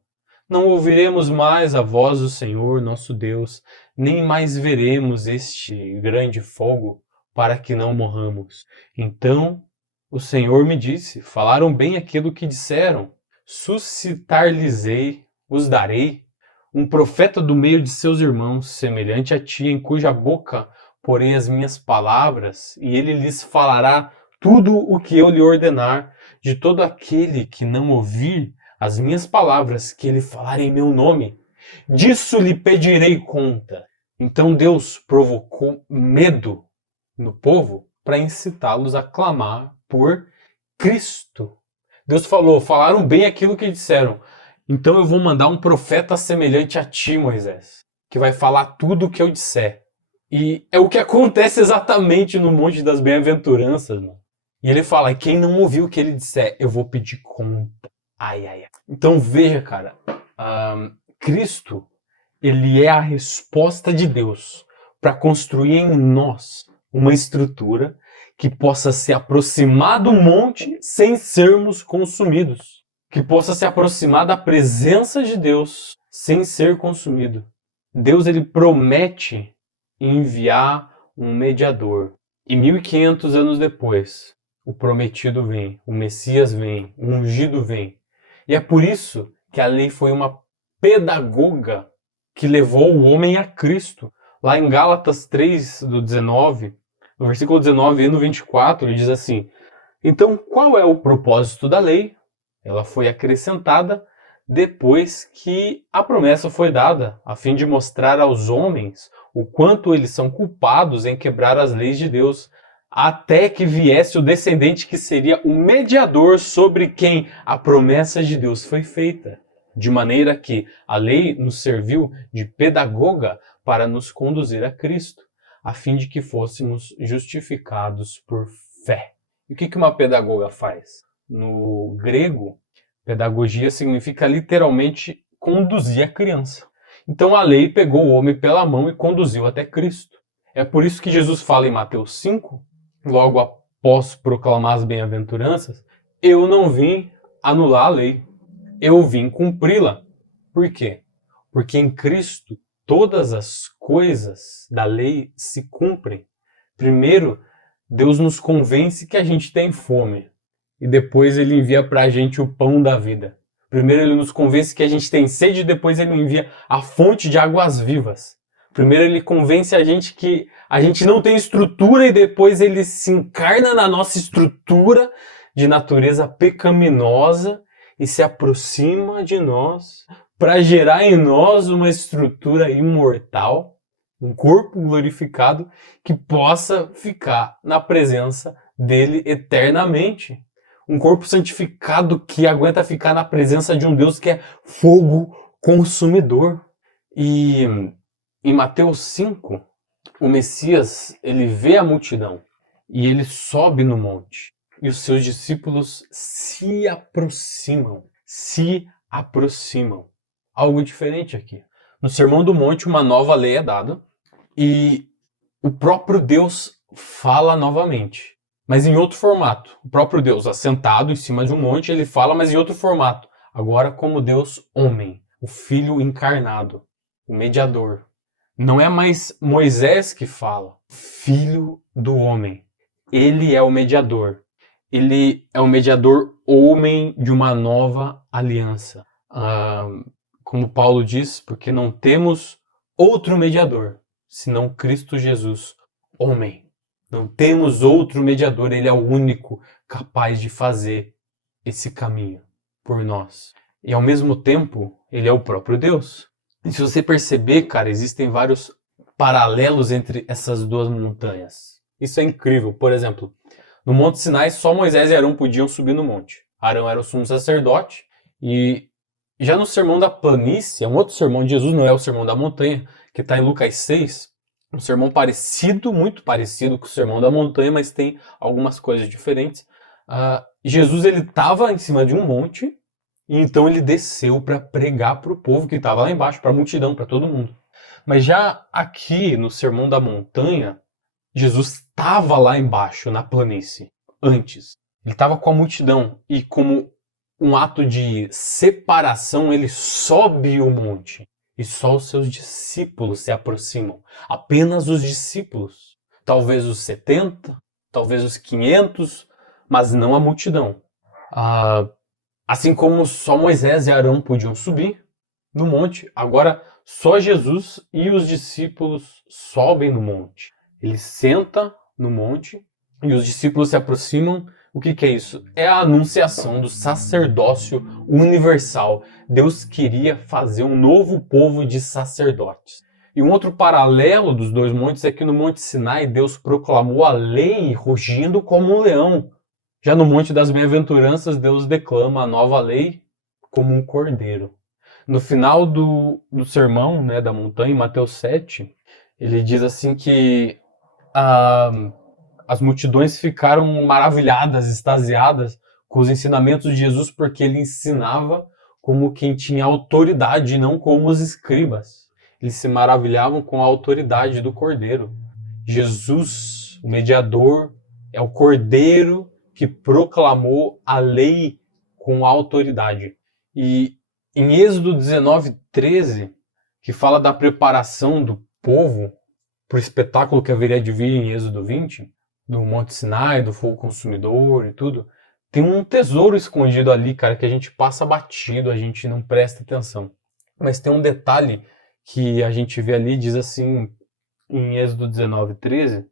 não ouviremos mais a voz do Senhor, nosso Deus, nem mais veremos este grande fogo, para que não morramos. Então o Senhor me disse: falaram bem aquilo que disseram. Suscitar-lhes-ei, os darei, um profeta do meio de seus irmãos, semelhante a ti, em cuja boca porei as minhas palavras, e ele lhes falará tudo o que eu lhe ordenar. De todo aquele que não ouvir as minhas palavras, que ele falar em meu nome, disso lhe pedirei conta. Então Deus provocou medo no povo para incitá-los a clamar por Cristo. Deus falou: falaram bem aquilo que disseram. Então eu vou mandar um profeta semelhante a ti, Moisés, que vai falar tudo o que eu disser. E é o que acontece exatamente no Monte das Bem-aventuranças, mano. E ele fala: quem não ouviu o que ele disser, eu vou pedir conta. Ai, ai, ai. Então veja, cara, Cristo, ele é a resposta de Deus para construir em nós uma estrutura que possa se aproximar do monte sem sermos consumidos, que possa se aproximar da presença de Deus sem ser consumido. Deus, ele promete enviar um mediador. E 1500 anos depois, o prometido vem, o Messias vem, o ungido vem. E é por isso que a lei foi uma pedagoga que levou o homem a Cristo. Lá em Gálatas 3, do 19, no versículo 19 e no 24, ele diz assim: então, qual é o propósito da lei? Ela foi acrescentada depois que a promessa foi dada, a fim de mostrar aos homens o quanto eles são culpados em quebrar as leis de Deus, até que viesse o descendente que seria o mediador sobre quem a promessa de Deus foi feita. De maneira que a lei nos serviu de pedagoga para nos conduzir a Cristo, a fim de que fôssemos justificados por fé. E o que uma pedagoga faz? No grego, pedagogia significa literalmente conduzir a criança. Então a lei pegou o homem pela mão e conduziu até Cristo. É por isso que Jesus fala em Mateus 5, logo após proclamar as bem-aventuranças: eu não vim anular a lei, eu vim cumpri-la. Por quê? Porque em Cristo todas as coisas da lei se cumprem. Primeiro, Deus nos convence que a gente tem fome. E depois ele envia para a gente o pão da vida. Primeiro ele nos convence que a gente tem sede, depois ele envia a fonte de águas vivas. Primeiro ele convence a gente que a gente não tem estrutura e depois ele se encarna na nossa estrutura de natureza pecaminosa e se aproxima de nós para gerar em nós uma estrutura imortal, um corpo glorificado que possa ficar na presença dele eternamente. Um corpo santificado que aguenta ficar na presença de um Deus que é fogo consumidor. E em Mateus 5, o Messias, ele vê a multidão e ele sobe no monte. E os seus discípulos se aproximam. Algo diferente aqui. No Sermão do Monte, uma nova lei é dada e o próprio Deus fala novamente, mas em outro formato. O próprio Deus, assentado em cima de um monte, ele fala, mas em outro formato. Agora como Deus homem, o Filho encarnado, o mediador. Não é mais Moisés que fala, Filho do homem. Ele é o mediador. Ele é o mediador homem de uma nova aliança. Como Paulo diz, porque não temos outro mediador, senão Cristo Jesus, homem. Não temos outro mediador, ele é o único capaz de fazer esse caminho por nós. E ao mesmo tempo, ele é o próprio Deus. E se você perceber, cara, existem vários paralelos entre essas duas montanhas. Isso é incrível. Por exemplo, no Monte Sinai, só Moisés e Arão podiam subir no monte. Arão era o sumo sacerdote. E já no Sermão da Planície, é um outro sermão de Jesus, não é o Sermão da Montanha, que está em Lucas 6, um sermão parecido, muito parecido com o Sermão da Montanha, mas tem algumas coisas diferentes. Jesus ele estava em cima de um monte, e então ele desceu para pregar para o povo que estava lá embaixo, para a multidão, para todo mundo. Mas já aqui no Sermão da Montanha, Jesus estava lá embaixo, na planície, antes. Ele estava com a multidão e como um ato de separação, ele sobe o monte. E só os seus discípulos se aproximam. Apenas os discípulos. Talvez os 70, talvez os 500, mas não a multidão. Assim como só Moisés e Arão podiam subir no monte, agora só Jesus e os discípulos sobem no monte. Ele senta no monte e os discípulos se aproximam. O que é isso? É a anunciação do sacerdócio universal. Deus queria fazer um novo povo de sacerdotes. E um outro paralelo dos dois montes é que no Monte Sinai Deus proclamou a lei rugindo como um leão. Já no Monte das Bem-aventuranças Deus declama a nova lei como um cordeiro. No final do sermão, né, da montanha, em Mateus 7, ele diz assim que as multidões ficaram maravilhadas, extasiadas com os ensinamentos de Jesus, porque ele ensinava como quem tinha autoridade, não como os escribas. Eles se maravilhavam com a autoridade do Cordeiro. Jesus, o mediador, é o Cordeiro que proclamou a lei com autoridade. E em Êxodo 19:13, que fala da preparação do povo para o espetáculo que haveria de vir em Êxodo 20, do Monte Sinai, do fogo consumidor e tudo, tem um tesouro escondido ali, cara, que a gente passa batido, a gente não presta atenção. Mas tem um detalhe que a gente vê ali, diz assim, em Êxodo 19:13,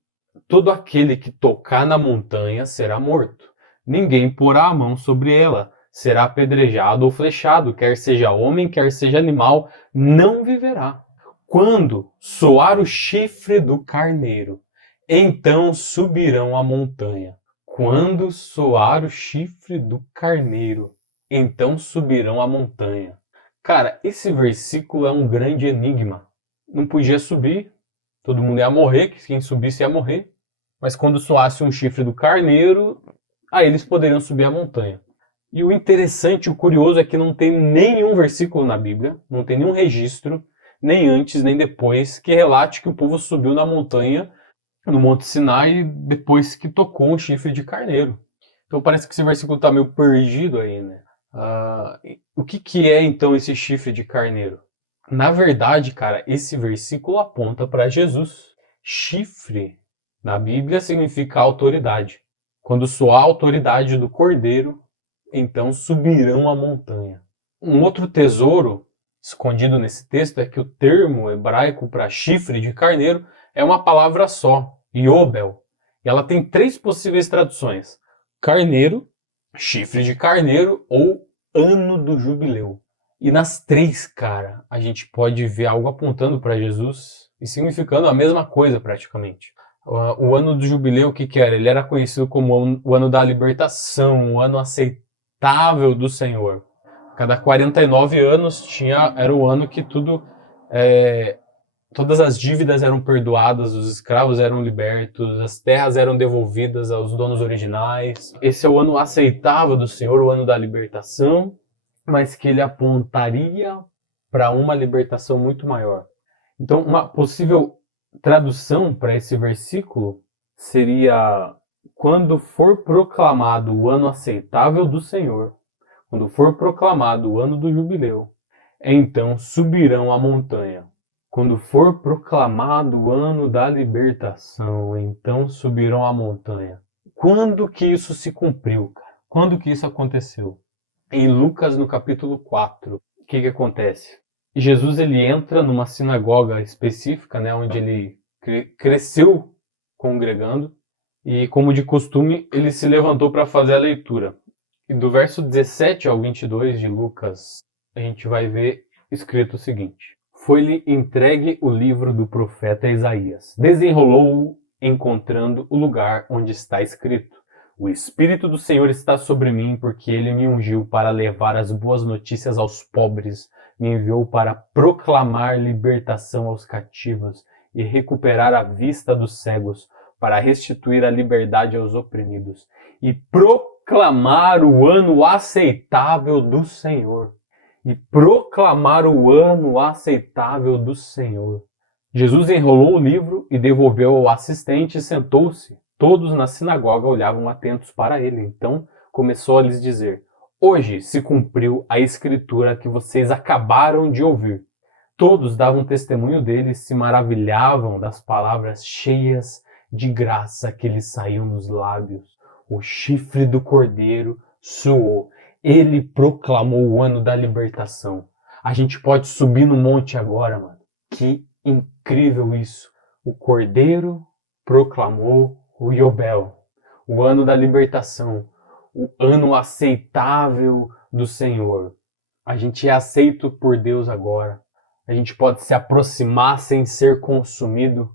todo aquele que tocar na montanha será morto. Ninguém porá a mão sobre ela, será apedrejado ou flechado, quer seja homem, quer seja animal, não viverá. Quando soar o chifre do carneiro, então subirão a montanha. Quando soar o chifre do carneiro, então subirão a montanha. Cara, esse versículo é um grande enigma. Não podia subir, todo mundo ia morrer, quem subisse ia morrer. Mas quando soasse um chifre do carneiro, aí eles poderiam subir a montanha. E o interessante, o curioso é que não tem nenhum versículo na Bíblia, não tem nenhum registro, nem antes nem depois, que relate que o povo subiu na montanha, no Monte Sinai, depois que tocou um chifre de carneiro. Então parece que esse versículo está meio perdido aí, né? O que é então esse chifre de carneiro? Na verdade, cara, esse versículo aponta para Jesus. Chifre, na Bíblia, significa autoridade. Quando soar a autoridade do cordeiro, então subirão a montanha. Um outro tesouro escondido nesse texto é que o termo hebraico para chifre de carneiro é uma palavra só, Yobel. E ela tem 3 possíveis traduções: carneiro, chifre de carneiro ou ano do jubileu. E nas 3, cara, a gente pode ver algo apontando para Jesus e significando a mesma coisa praticamente. O ano do jubileu, o que era? Ele era conhecido como o ano da libertação, o ano aceitável do Senhor. Cada 49 anos era o ano que todas as dívidas eram perdoadas, os escravos eram libertos, as terras eram devolvidas aos donos originais. Esse é o ano aceitável do Senhor, o ano da libertação, mas que ele apontaria para uma libertação muito maior. Então, uma possível tradução para esse versículo seria: quando for proclamado o ano aceitável do Senhor, quando for proclamado o ano do jubileu, então subirão a montanha. Quando for proclamado o ano da libertação, então subirão a montanha. Quando que isso se cumpriu, cara? Quando que isso aconteceu? Em Lucas, no capítulo 4, o que acontece? Jesus ele entra numa sinagoga específica, né, onde ele cresceu congregando, e como de costume, ele se levantou para fazer a leitura. E do verso 17 ao 22 de Lucas, a gente vai ver escrito o seguinte: foi-lhe entregue o livro do profeta Isaías. Desenrolou-o, encontrando o lugar onde está escrito: o Espírito do Senhor está sobre mim, porque ele me ungiu para levar as boas notícias aos pobres, me enviou para proclamar libertação aos cativos e recuperar a vista dos cegos, para restituir a liberdade aos oprimidos e proclamar o ano aceitável do Senhor. E proclamar o ano aceitável do Senhor. Jesus enrolou o livro e devolveu ao assistente e sentou-se. Todos na sinagoga olhavam atentos para ele. Então começou a lhes dizer: hoje se cumpriu a escritura que vocês acabaram de ouvir. Todos davam testemunho dele e se maravilhavam das palavras cheias de graça que lhes saíam dos lábios. O chifre do cordeiro soou. Ele proclamou o ano da libertação. A gente pode subir no monte agora, mano. Que incrível isso. O cordeiro proclamou o Yobel, o ano da libertação, o ano aceitável do Senhor. A gente é aceito por Deus agora. A gente pode se aproximar sem ser consumido.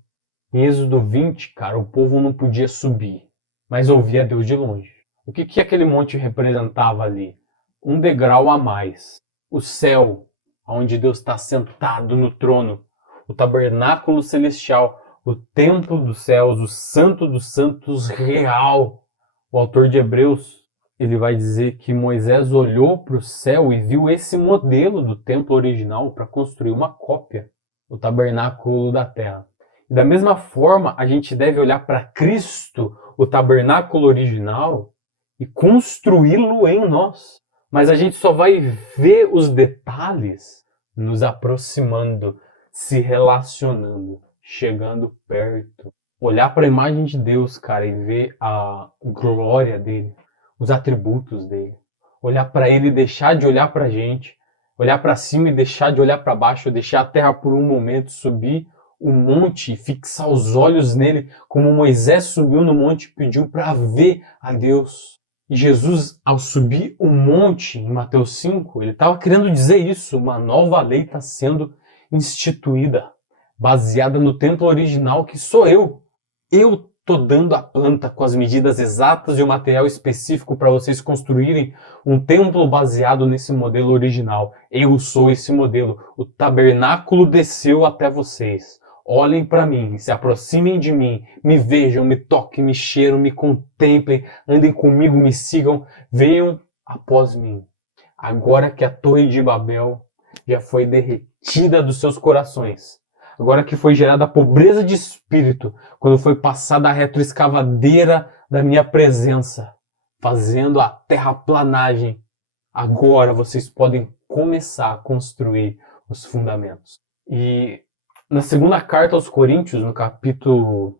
Em Êxodo 20, cara, o povo não podia subir, mas ouvia Deus de longe. O que aquele monte representava ali? Um degrau a mais. O céu, onde Deus está sentado no trono. O tabernáculo celestial, o templo dos céus, o santo dos santos real. O autor de Hebreus, ele vai dizer que Moisés olhou para o céu e viu esse modelo do templo original para construir uma cópia, o tabernáculo da terra. E da mesma forma, a gente deve olhar para Cristo, o tabernáculo original, e construí-lo em nós. Mas a gente só vai ver os detalhes nos aproximando, se relacionando, chegando perto. Olhar para a imagem de Deus, cara, e ver a glória dele, os atributos dele. Olhar para ele e deixar de olhar para a gente. Olhar para cima e deixar de olhar para baixo. Deixar a terra por um momento, subir o monte, fixar os olhos nele, como Moisés subiu no monte e pediu para ver a Deus. E Jesus, ao subir o monte, em Mateus 5, ele estava querendo dizer isso: uma nova lei está sendo instituída, baseada no templo original, que sou eu. Eu estou dando a planta com as medidas exatas e o material específico para vocês construírem um templo baseado nesse modelo original. Eu sou esse modelo. O tabernáculo desceu até vocês. Olhem para mim, se aproximem de mim, me vejam, me toquem, me cheiram, me contemplem, andem comigo, me sigam, venham após mim. Agora que a Torre de Babel já foi derretida dos seus corações, agora que foi gerada a pobreza de espírito, quando foi passada a retroescavadeira da minha presença, fazendo a terraplanagem, agora vocês podem começar a construir os fundamentos. E na segunda carta aos Coríntios, nos capítulos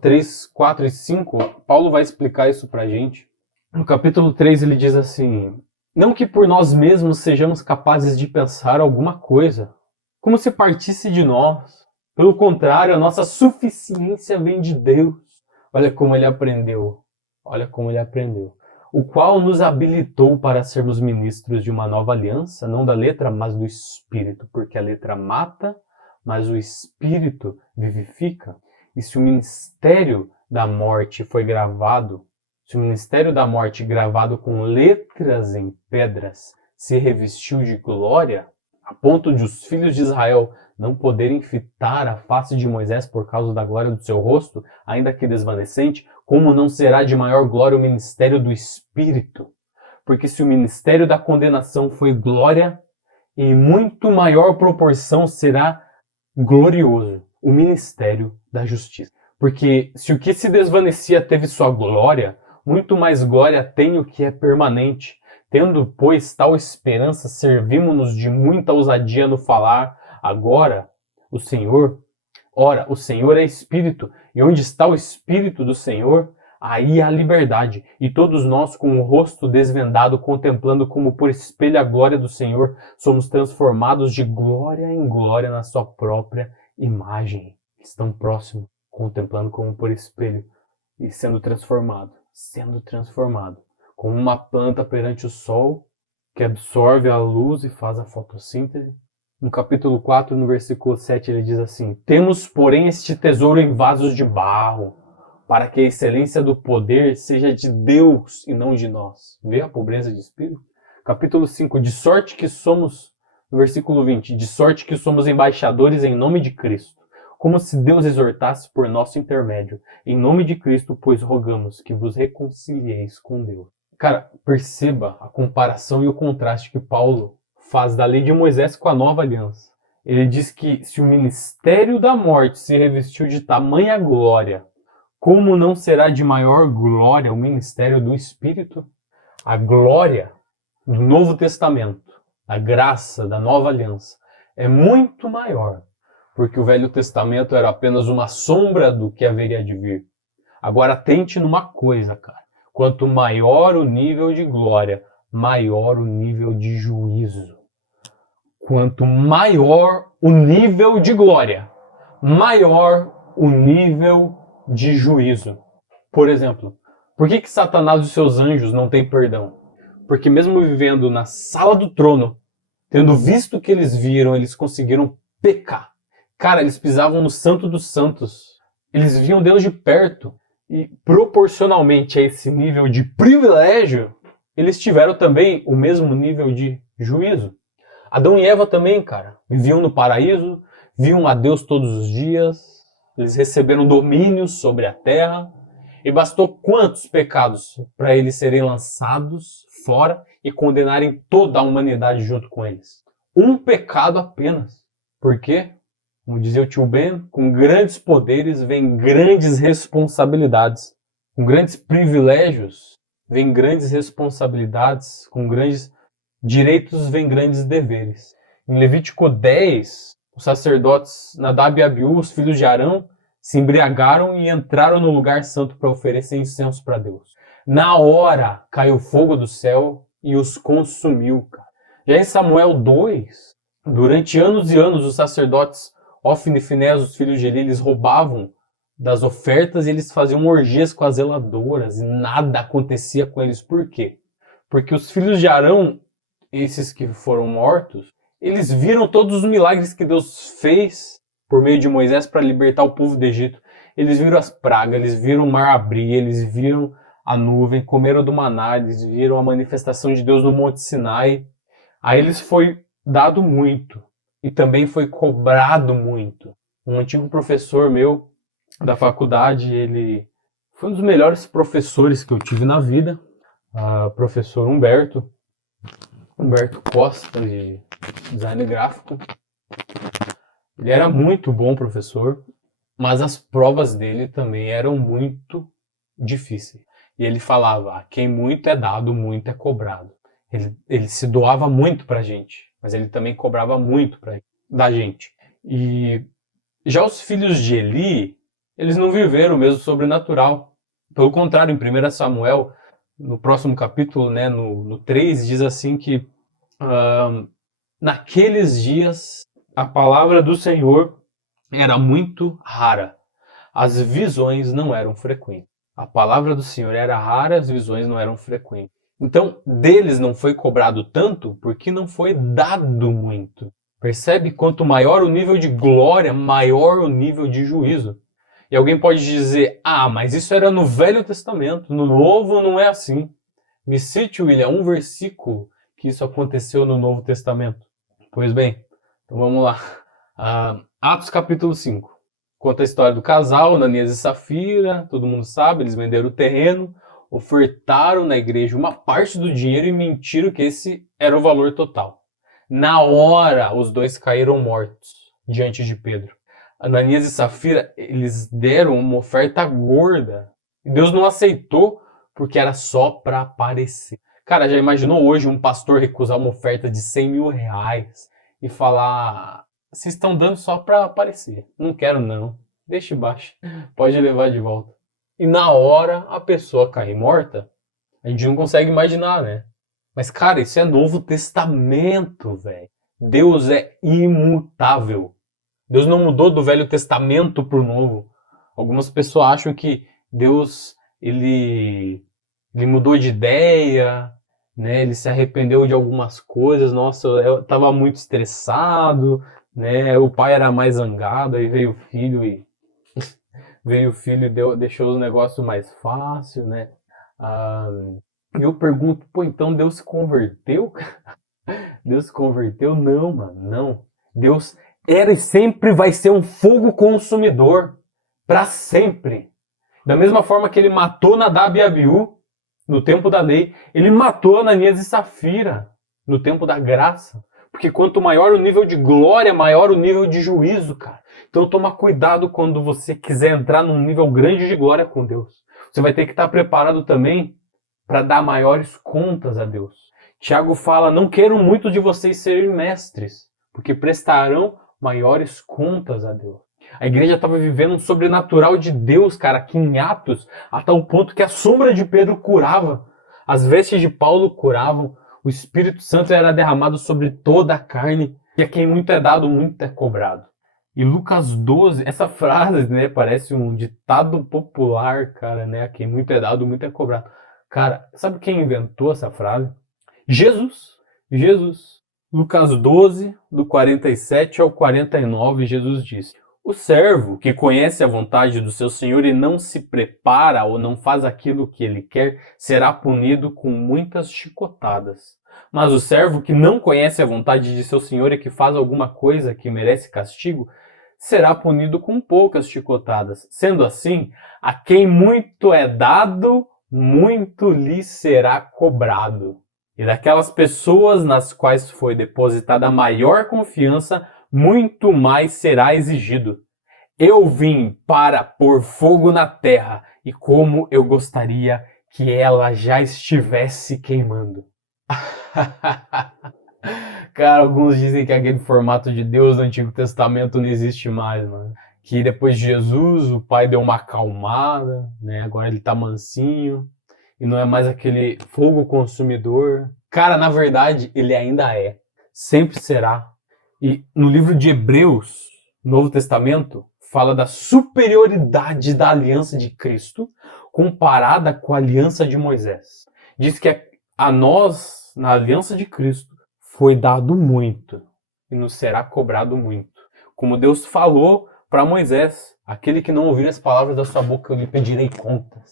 3, 4 e 5, Paulo vai explicar isso pra gente. No capítulo 3 ele diz assim: Não que por nós mesmos sejamos capazes de pensar alguma coisa, como se partisse de nós. Pelo contrário, a nossa suficiência vem de Deus. Olha como ele aprendeu. Olha como ele aprendeu. O qual nos habilitou para sermos ministros de uma nova aliança, não da letra, mas do Espírito, porque a letra mata, mas o Espírito vivifica. E se o ministério da morte foi gravado, se o ministério da morte gravado com letras em pedras se revestiu de glória, a ponto de os filhos de Israel não poderem fitar a face de Moisés por causa da glória do seu rosto, ainda que desvanecente, como não será de maior glória o ministério do Espírito? Porque se o ministério da condenação foi glória, em muito maior proporção será glorioso o ministério da justiça. Porque se o que se desvanecia teve sua glória, muito mais glória tem o que é permanente. Tendo, pois, tal esperança, servimos-nos de muita ousadia no falar. Agora, o Senhor é Espírito, e onde está o Espírito do Senhor, aí há liberdade. E todos nós, com o rosto desvendado, contemplando como por espelho a glória do Senhor, somos transformados de glória em glória na sua própria imagem. Estão próximos, contemplando como por espelho e sendo transformado, como uma planta perante o sol, que absorve a luz e faz a fotossíntese. No capítulo 4, no versículo 7, ele diz assim: temos, porém, este tesouro em vasos de barro, para que a excelência do poder seja de Deus e não de nós. Vê a pobreza de espírito? Capítulo 5, de sorte que somos, no versículo 20, de sorte que somos embaixadores em nome de Cristo, como se Deus exortasse por nosso intermédio. Em nome de Cristo, pois rogamos que vos reconcilieis com Deus. Cara, perceba a comparação e o contraste que Paulo faz da lei de Moisés com a nova aliança. Ele diz que se o ministério da morte se revestiu de tamanha glória, como não será de maior glória o ministério do Espírito? A glória do Novo Testamento, a graça da nova aliança, é muito maior, porque o Velho Testamento era apenas uma sombra do que haveria de vir. Agora atente numa coisa, cara. Quanto maior o nível de glória, maior o nível de juízo. Quanto maior o nível de glória, maior o nível de juízo. Por exemplo, por que Satanás e os seus anjos não têm perdão? Porque mesmo vivendo na sala do trono, tendo visto o que eles viram, eles conseguiram pecar. Cara, eles pisavam no Santo dos Santos. Eles viam Deus de perto. E proporcionalmente a esse nível de privilégio, eles tiveram também o mesmo nível de juízo. Adão e Eva também, cara, viviam no paraíso, viam a Deus todos os dias, eles receberam domínio sobre a terra, e bastou quantos pecados para eles serem lançados fora e condenarem toda a humanidade junto com eles? Um pecado apenas. Por quê? Como dizia o tio Ben, com grandes poderes vem grandes responsabilidades. Com grandes privilégios vem grandes responsabilidades. Com grandes direitos vem grandes deveres. Em Levítico 10, os sacerdotes Nadab e Abiú, os filhos de Arão, se embriagaram e entraram no lugar santo para oferecer incenso para Deus. Na hora caiu fogo do céu e os consumiu. Cara. Já em Samuel 2, durante anos e anos, os sacerdotes Ofni e Finés, os filhos de Eli, eles roubavam das ofertas e eles faziam orgias com as zeladoras e nada acontecia com eles. Por quê? Porque os filhos de Arão, esses que foram mortos, eles viram todos os milagres que Deus fez por meio de Moisés para libertar o povo do Egito. Eles viram as pragas, eles viram o mar abrir, eles viram a nuvem, comeram do maná, eles viram a manifestação de Deus no Monte Sinai. A eles foi dado muito. E também foi cobrado muito. Um antigo professor meu da faculdade, ele foi um dos melhores professores que eu tive na vida. Professor Humberto Costa, de design gráfico. Ele era muito bom professor, mas as provas dele também eram muito difíceis. E ele falava, quem muito é dado, muito é cobrado. Ele se doava muito pra gente, mas ele também cobrava muito da gente. E já os filhos de Eli, eles não viveram o mesmo sobrenatural. Pelo contrário, em 1 Samuel, no próximo capítulo, né, no 3, diz assim que naqueles dias a palavra do Senhor era muito rara. As visões não eram frequentes. A palavra do Senhor era rara, as visões não eram frequentes. Então, deles não foi cobrado tanto porque não foi dado muito. Percebe? Quanto maior o nível de glória, maior o nível de juízo. E alguém pode dizer, mas isso era no Velho Testamento, no Novo não é assim. Me cite, William, um versículo que isso aconteceu no Novo Testamento. Pois bem, então vamos lá. Atos capítulo 5. Conta a história do casal, Ananias e Safira, todo mundo sabe, eles venderam o terreno, ofertaram na igreja uma parte do dinheiro e mentiram que esse era o valor total. Na hora, os dois caíram mortos diante de Pedro. Ananias e Safira, eles deram uma oferta gorda. E Deus não aceitou porque era só para aparecer. Cara, já imaginou hoje um pastor recusar uma oferta de 100 mil reais e falar: vocês estão dando só para aparecer. Não quero não. Deixa baixo. Pode levar de volta. E na hora a pessoa cair morta, a gente não consegue imaginar, né? Mas, cara, isso é Novo Testamento, velho. Deus é imutável. Deus não mudou do Velho Testamento para o Novo. Algumas pessoas acham que Deus, ele mudou de ideia, né? Ele se arrependeu de algumas coisas. Nossa, eu estava muito estressado, né? O pai era mais zangado, aí veio o filho e deixou o negócio mais fácil, né? Eu pergunto, então Deus se converteu? Deus se converteu? Não, mano, não. Deus era e sempre vai ser um fogo consumidor. Para sempre. Da mesma forma que ele matou Nadab e Abiú no tempo da lei, ele matou Ananias e Safira no tempo da graça. Porque quanto maior o nível de glória, maior o nível de juízo, cara. Então toma cuidado quando você quiser entrar num nível grande de glória com Deus. Você vai ter que estar preparado também para dar maiores contas a Deus. Tiago fala, não quero muito de vocês serem mestres, porque prestarão maiores contas a Deus. A igreja estava vivendo um sobrenatural de Deus, cara, aqui em Atos, a tal ponto que a sombra de Pedro curava, as vestes de Paulo curavam, o Espírito Santo era derramado sobre toda a carne, e a quem muito é dado, muito é cobrado. E Lucas 12, essa frase, né, parece um ditado popular, cara, né, a quem muito é dado, muito é cobrado. Cara, sabe quem inventou essa frase? Jesus. Lucas 12, do 47 ao 49, Jesus disse: o servo que conhece a vontade do seu senhor e não se prepara ou não faz aquilo que ele quer, será punido com muitas chicotadas. Mas o servo que não conhece a vontade de seu senhor e que faz alguma coisa que merece castigo, será punido com poucas chicotadas. Sendo assim, a quem muito é dado, muito lhe será cobrado. E daquelas pessoas nas quais foi depositada a maior confiança, muito mais será exigido. Eu vim para pôr fogo na terra, e como eu gostaria que ela já estivesse queimando. Cara, alguns dizem que aquele formato de Deus do Antigo Testamento não existe mais, mano. Que depois de Jesus, o pai deu uma acalmada, né? Agora ele tá mansinho. E não é mais aquele fogo consumidor. Cara, na verdade, ele ainda é. Sempre será. E no livro de Hebreus, Novo Testamento, fala da superioridade da aliança de Cristo comparada com a aliança de Moisés. Diz que a nós, na aliança de Cristo, foi dado muito e nos será cobrado muito. Como Deus falou para Moisés, aquele que não ouvir as palavras da sua boca, eu lhe pedirei contas.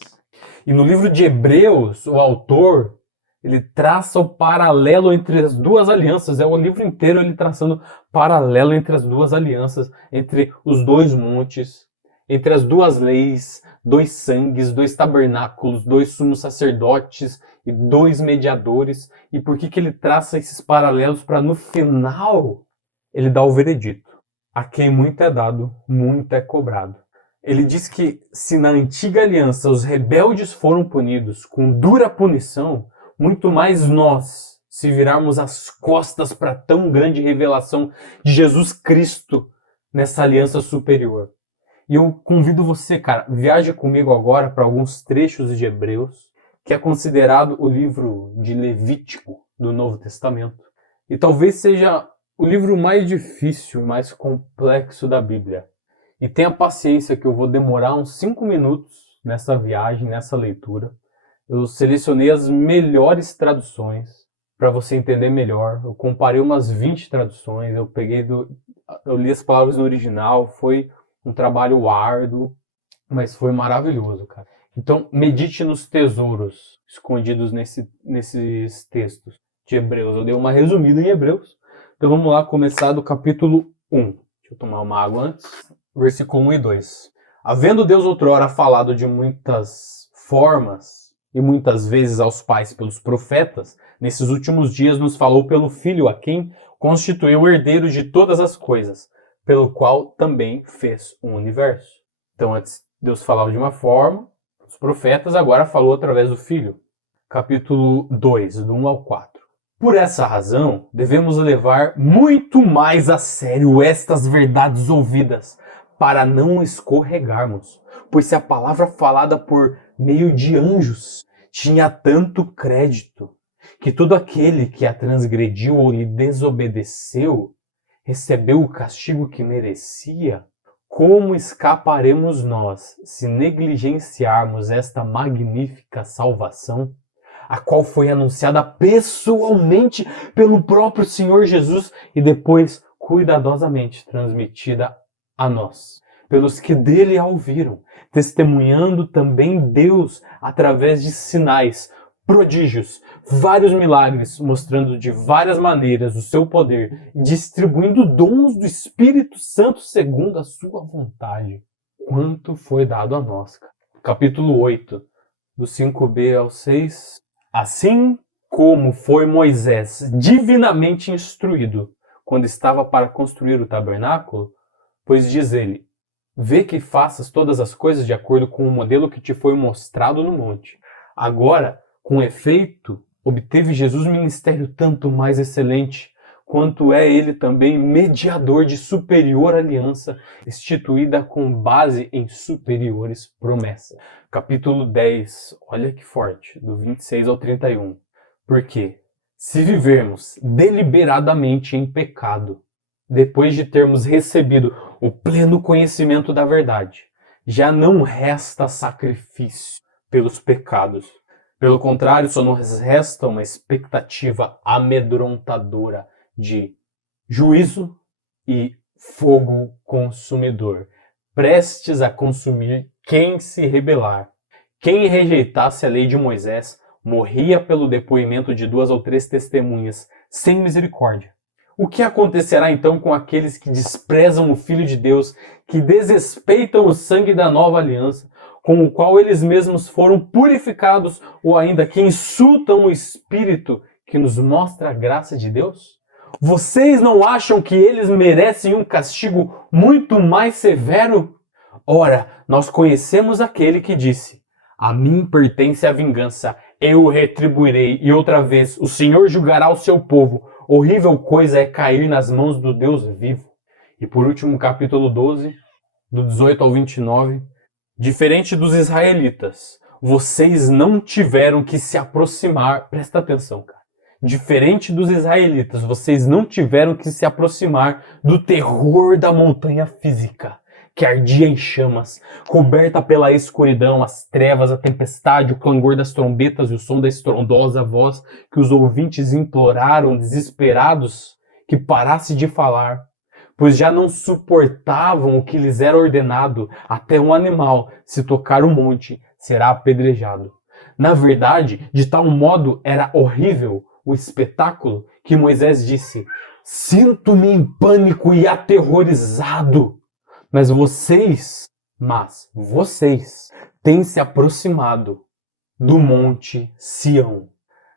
E no livro de Hebreus, o autor, ele traça o paralelo entre as duas alianças. É o livro inteiro ele traçando paralelo entre as duas alianças, entre os dois montes, entre as duas leis, dois sangues, dois tabernáculos, dois sumos sacerdotes e dois mediadores. E por que ele traça esses paralelos? Para no final ele dar o veredito. A quem muito é dado, muito é cobrado. Ele diz que se na antiga aliança os rebeldes foram punidos com dura punição, muito mais nós, se virarmos as costas para tão grande revelação de Jesus Cristo nessa aliança superior. E eu convido você, cara, viaje comigo agora para alguns trechos de Hebreus, que é considerado o livro de Levítico do Novo Testamento. E talvez seja o livro mais difícil e mais complexo da Bíblia. E tenha paciência que eu vou demorar uns 5 minutos nessa viagem, nessa leitura. Eu selecionei as melhores traduções para você entender melhor. Eu comparei umas 20 traduções, eu li as palavras no original, foi um trabalho árduo, mas foi maravilhoso, cara. Então, medite nos tesouros escondidos nesses textos de Hebreus. Eu dei uma resumida em Hebreus. Então vamos lá começar do capítulo 1. Deixa eu tomar uma água antes. Versículo 1 e 2. Havendo Deus outrora falado de muitas formas e muitas vezes aos pais pelos profetas, nesses últimos dias nos falou pelo Filho, a quem constituiu o herdeiro de todas as coisas, pelo qual também fez o universo. Então antes Deus falava de uma forma, os profetas, agora falou através do Filho. Capítulo 2, do 1 ao 4. Por essa razão, devemos levar muito mais a sério estas verdades ouvidas, para não escorregarmos. Pois se a palavra falada por meio de anjos tinha tanto crédito, que todo aquele que a transgrediu ou lhe desobedeceu, recebeu o castigo que merecia, como escaparemos nós se negligenciarmos esta magnífica salvação, a qual foi anunciada pessoalmente pelo próprio Senhor Jesus e depois cuidadosamente transmitida a nós, pelos que dele a ouviram, testemunhando também Deus através de sinais, prodígios, vários milagres, mostrando de várias maneiras o seu poder e distribuindo dons do Espírito Santo segundo a sua vontade. Quanto foi dado a nós. Capítulo 8, do 5b ao 6. Assim como foi Moisés divinamente instruído quando estava para construir o tabernáculo, pois diz ele, vê que faças todas as coisas de acordo com o modelo que te foi mostrado no monte. Agora, com efeito, obteve Jesus ministério tanto mais excelente, quanto é ele também mediador de superior aliança, instituída com base em superiores promessas. Capítulo 10, olha que forte, do 26 ao 31. Porque, se vivermos deliberadamente em pecado, depois de termos recebido o pleno conhecimento da verdade, já não resta sacrifício pelos pecados. Pelo contrário, só nos resta uma expectativa amedrontadora de juízo e fogo consumidor, prestes a consumir quem se rebelar. Quem rejeitasse a lei de Moisés morria pelo depoimento de 2 ou 3 testemunhas, sem misericórdia. O que acontecerá então com aqueles que desprezam o Filho de Deus, que desrespeitam o sangue da nova aliança, com o qual eles mesmos foram purificados, ou ainda que insultam o Espírito que nos mostra a graça de Deus? Vocês não acham que eles merecem um castigo muito mais severo? Ora, nós conhecemos aquele que disse, a mim pertence a vingança, eu o retribuirei, e outra vez o Senhor julgará o seu povo. Horrível coisa é cair nas mãos do Deus vivo. E por último, capítulo 12, do 18 ao 29. Diferente dos israelitas, vocês não tiveram que se aproximar. Presta atenção, cara. Diferente dos israelitas, vocês não tiveram que se aproximar do terror da montanha física, que ardia em chamas, coberta pela escuridão, as trevas, a tempestade, o clangor das trombetas e o som da estrondosa voz que os ouvintes imploraram, desesperados, que parasse de falar, pois já não suportavam o que lhes era ordenado, até um animal, se tocar o monte, será apedrejado. Na verdade, de tal modo era horrível o espetáculo que Moisés disse, sinto-me em pânico e aterrorizado. Mas vocês têm se aproximado do monte Sião,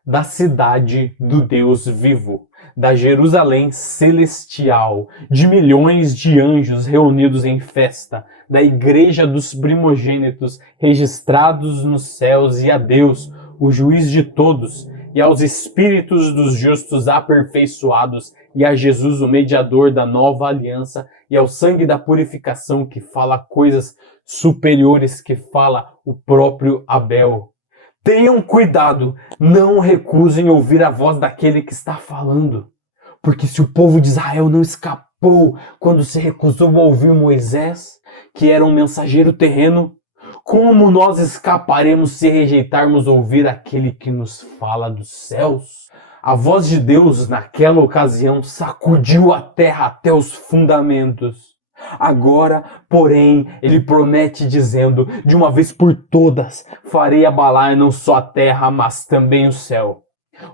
da cidade do Deus vivo, da Jerusalém celestial, de milhões de anjos reunidos em festa, da igreja dos primogênitos registrados nos céus e a Deus, o juiz de todos, e aos espíritos dos justos aperfeiçoados, e a Jesus, o mediador da nova aliança, e ao sangue da purificação que fala coisas superiores que fala o próprio Abel. Tenham cuidado, não recusem ouvir a voz daquele que está falando. Porque se o povo de Israel não escapou quando se recusou a ouvir Moisés, que era um mensageiro terreno, como nós escaparemos se rejeitarmos ouvir aquele que nos fala dos céus? A voz de Deus naquela ocasião sacudiu a terra até os fundamentos. Agora, porém, ele promete dizendo, de uma vez por todas, farei abalar não só a terra, mas também o céu.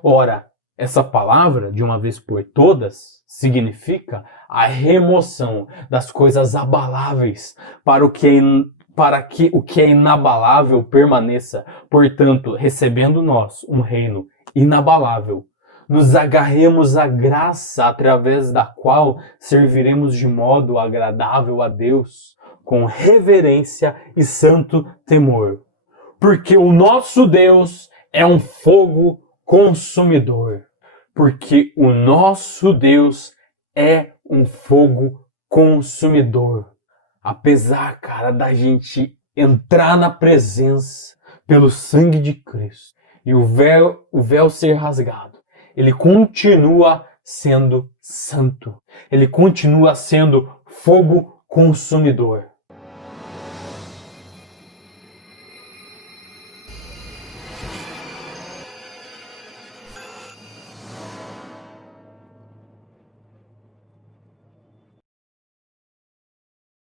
Ora, essa palavra, de uma vez por todas, significa a remoção das coisas abaláveis para que o que é inabalável permaneça. Portanto, recebendo nós um reino inabalável, nos agarremos à graça através da qual serviremos de modo agradável a Deus, com reverência e santo temor. Porque o nosso Deus é um fogo consumidor. Porque o nosso Deus é um fogo consumidor. Apesar, cara, da gente entrar na presença pelo sangue de Cristo e o véu ser rasgado, ele continua sendo santo. Ele continua sendo fogo consumidor.